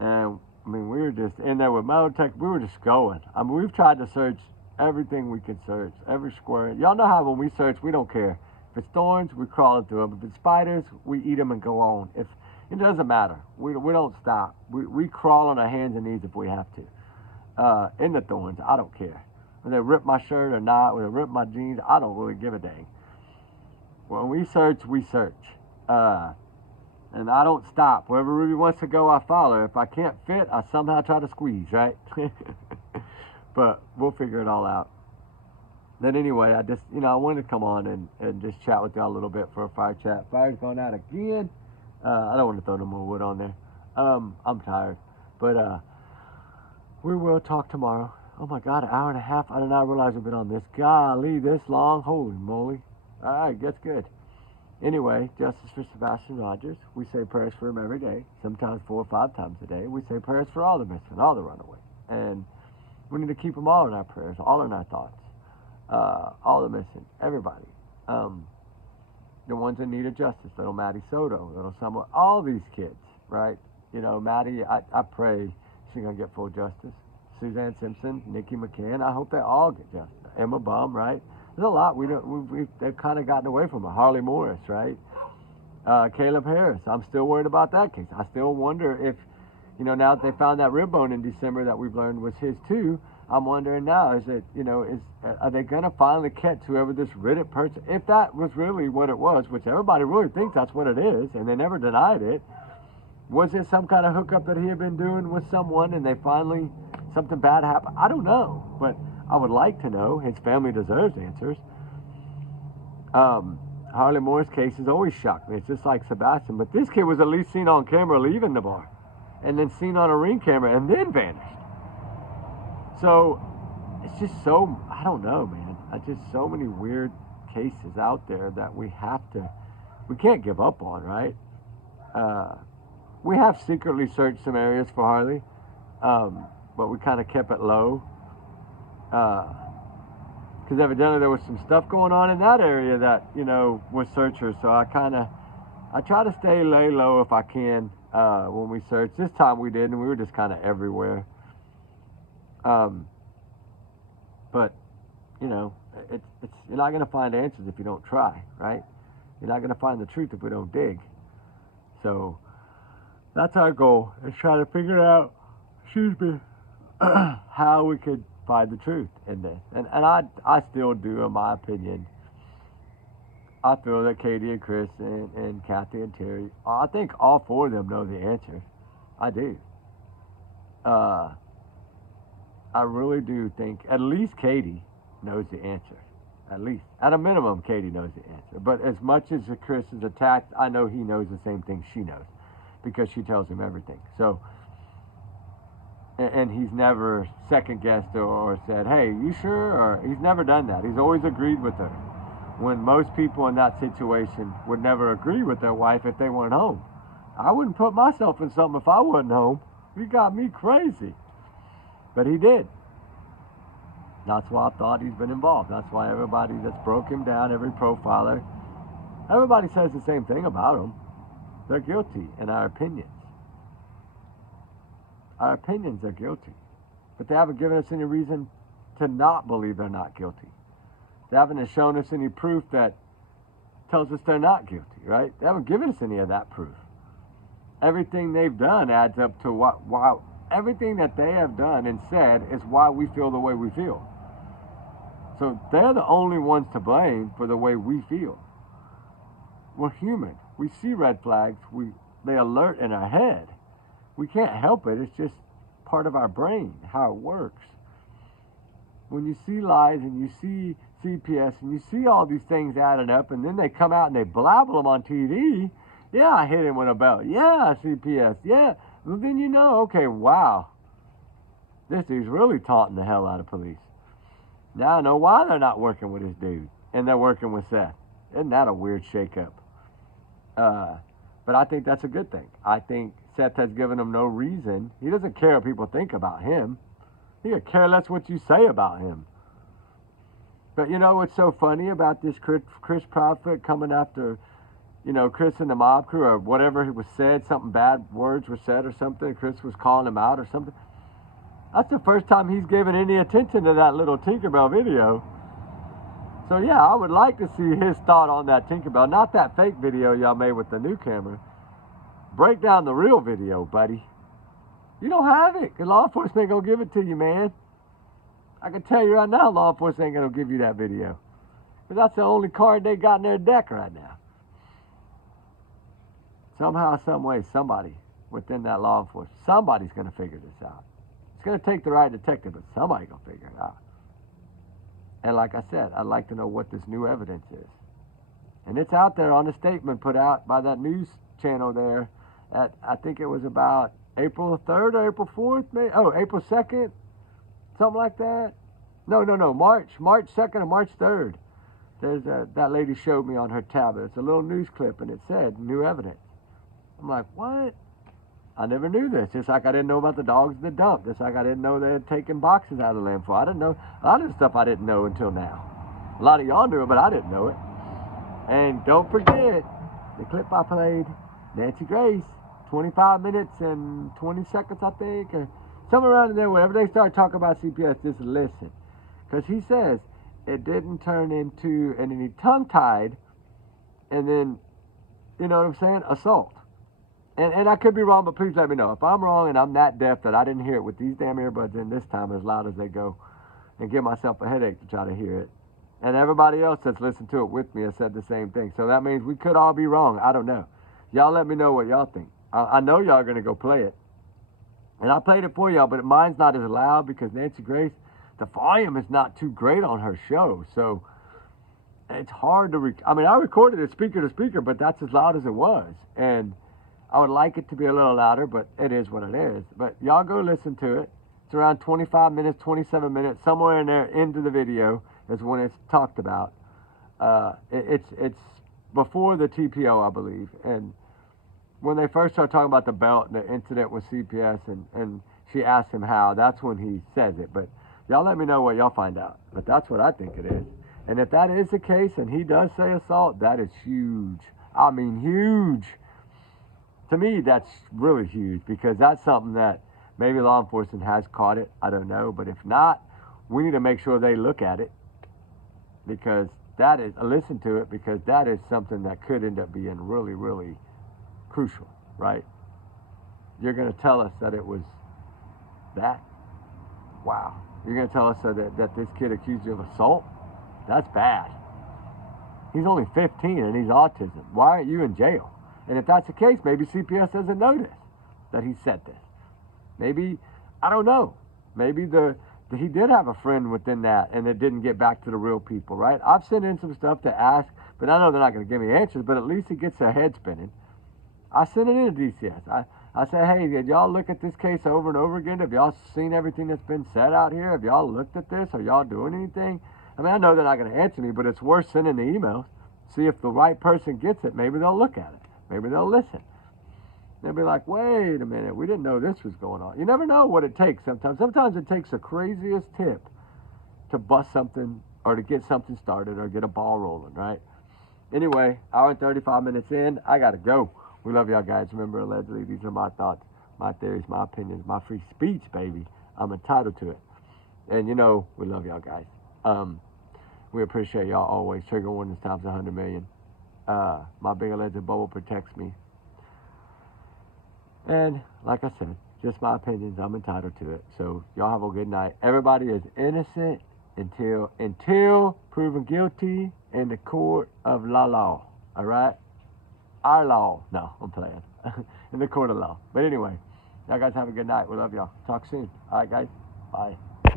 And I mean, we were just in there with Melotech. We were just going. I mean, we've tried to search everything we can search, every square. Y'all know how when we search, we don't care. If it's thorns, we crawl through them. If it's spiders, we eat them and go on. It doesn't matter. We don't stop. We crawl on our hands and knees if we have to. In the thorns, I don't care. Whether they rip my shirt or not, whether they rip my jeans, I don't really give a dang. When we search, we search. And I don't stop. Wherever Ruby wants to go, I follow her. If I can't fit, I somehow try to squeeze, right? But we'll figure it all out. Then anyway, I just, I wanted to come on and just chat with y'all a little bit for a fire chat. Fire's going out again. I don't want to throw no more wood on there. I'm tired. But we will talk tomorrow. Oh my God, an hour and a half. I did not realize we've been on this. Golly, this long. Holy moly. All right, that's good. Anyway, justice for Sebastian Rogers. We say prayers for him every day, sometimes 4 or 5 times a day. We say prayers for all the missing, all the runaways. And we need to keep them all in our prayers, all in our thoughts. All the missing, everybody. The ones in need of justice, little Maddie Soto, little Samuel, all these kids, right? Maddie, I pray she's going to get full justice. Suzanne Simpson, Nikki McCann, I hope they all get justice. Emma Bum, right? There's a lot they've kind of gotten away from it. Harley Morris, right? Caleb Harris, I'm still worried about that case. I still wonder if, now that they found that rib bone in December that we've learned was his too, I'm wondering now, are they going to finally catch whoever this Reddit person, if that was really what it was, which everybody really thinks that's what it is, and they never denied it, was it some kind of hookup that he had been doing with someone and they finally, something bad happened? I don't know, but I would like to know. His family deserves answers. Harley Moore's case has always shocked me. It's just like Sebastian, but this kid was at least seen on camera leaving the bar, and then seen on a ring camera, and then vanished. So, it's just so, I don't know, man. Just so many weird cases out there that we can't give up on, right? We have secretly searched some areas for Harley, but we kind of kept it low. Because evidently there was some stuff going on in that area that, was searchers. So I try to lay low if I can when we search. This time we did, and we were just kind of everywhere. But, you're not going to find answers if you don't try, right? You're not going to find the truth if we don't dig. So that's our goal, is try to figure out, how we could find the truth in this. And I still do, in my opinion. I feel that Katie and Chris and Kathy and Terry, I think all 4 of them know the answer. I do. I really do think at least Katie knows the answer. At least. At a minimum, Katie knows the answer. But as much as Chris is attacked, I know he knows the same thing she knows because she tells him everything. So, and he's never second-guessed or said, hey, you sure? Or he's never done that. He's always agreed with her. When most people in that situation would never agree with their wife if they weren't home. I wouldn't put myself in something if I wasn't home. He got me crazy. But he did. That's why I thought he's been involved. That's why everybody that's broke him down, every profiler, everybody says the same thing about him. They're guilty in our opinions. Our opinions are guilty. But they haven't given us any reason to not believe they're not guilty. They haven't shown us any proof that tells us they're not guilty, right? They haven't given us any of that proof. Everything they've done adds up to why everything that they have done and said is why we feel the way we feel. So they're the only ones to blame for the way we feel. We're human. We see red flags. They alert in our head. We can't help it. It's just part of our brain, how it works. When you see lies and you see CPS and you see all these things adding up and then they come out and they blabble them on TV, yeah, I hit him with a belt. Yeah, CPS. Yeah. Well, then you know, okay, wow. This dude's really taunting the hell out of police. Now I know why they're not working with this dude and they're working with Seth. Isn't that a weird shakeup? But I think that's a good thing. I think Seth has given him no reason. He doesn't care what people think about him. He could care less what you say about him. But you know what's so funny about this Chris Proudfoot coming after, you know, Chris and the mob crew or whatever was said, something bad words were said or something, Chris was calling him out or something. That's the first time he's given any attention to that little Tinkerbell video. So yeah, I would like to see his thought on that Tinkerbell, not that fake video y'all made with the new camera. Break down the real video, buddy. You don't have it, because law enforcement ain't gonna give it to you, man. I can tell you right now, law enforcement ain't gonna give you that video. Because that's the only card they got in their deck right now. Somehow, some way, somebody within that law enforcement, somebody's gonna figure this out. It's gonna take the right detective, but somebody's gonna figure it out. And like I said, I'd like to know what this new evidence is. And it's out there on a statement put out by that news channel there at, I think it was about April 3rd or April 4th, maybe? Oh, April 2nd? Something like that? No, March 2nd or March 3rd. There's that lady showed me on her tablet. It's a little news clip, and it said, new evidence. I'm like, what? I never knew this. Just like I didn't know about the dogs in the dump. Just like I didn't know they had taken boxes out of the landfill. I didn't know. A lot of the stuff I didn't know until now. A lot of y'all knew it, but I didn't know it. And don't forget, the clip I played, Nancy Grace, 25 minutes and 20 seconds, I think, or somewhere around in there, whenever they start talking about CPS, just listen. Because he says it didn't turn into any tongue-tied and then, you know what I'm saying, assault. And I could be wrong, but please let me know. If I'm wrong and I'm that deaf that I didn't hear it with these damn earbuds in this time as loud as they go and give myself a headache to try to hear it. And everybody else that's listened to it with me has said the same thing. So that means we could all be wrong. I don't know. Y'all let me know what y'all think. I know y'all are going to go play it. And I played it for y'all, but mine's not as loud because Nancy Grace, the volume is not too great on her show. So it's hard to, I mean, I recorded it speaker to speaker, but that's as loud as it was. And I would like it to be a little louder, but it is what it is. But y'all go listen to it. It's around 25 minutes, 27 minutes, somewhere in there into the video is when it's talked about. It's before the TPO, I believe. And when they first started talking about the belt and the incident with CPS and she asked him how, that's when he says it. But y'all let me know what y'all find out. But that's what I think it is. And if that is the case and he does say assault, that is huge. I mean, huge. To me, that's really huge because that's something that maybe law enforcement has caught it. I don't know. But if not, we need to make sure they look at it because that is, listen to it because that is something that could end up being really, really crucial, right? You're going to tell us that it was that? Wow. You're going to tell us that this kid accused you of assault? That's bad. He's only 15 and he's autism. Why aren't you in jail? And if that's the case, maybe CPS doesn't notice that he said this. Maybe, I don't know. Maybe the that he did have a friend within that, and it didn't get back to the real people, right? I've sent in some stuff to ask, but I know they're not going to give me answers, but at least it gets their head spinning. I sent it in to DCS. I said, hey, did y'all look at this case over and over again? Have y'all seen everything that's been said out here? Have y'all looked at this? Are y'all doing anything? I mean, I know they're not going to answer me, but it's worth sending the emails. See if the right person gets it. Maybe they'll look at it. Maybe they'll listen. They'll be like, wait a minute, we didn't know this was going on. You never know what it takes sometimes. Sometimes it takes the craziest tip to bust something or to get something started or get a ball rolling, right? Anyway, hour and 35 minutes in, I got to go. We love y'all guys. Remember, allegedly, these are my thoughts, my theories, my opinions, my free speech, baby. I'm entitled to it. And you know, we love y'all guys. We appreciate y'all always. Trigger warnings times 100 million. My big alleged bubble protects me. And like I said, just my opinions. I'm entitled to it. So y'all have a good night. Everybody is innocent until proven guilty in the court of law. All right? Our law. No, I'm playing. In the court of law. But anyway, y'all guys have a good night. We love y'all. Talk soon. All right, guys. Bye.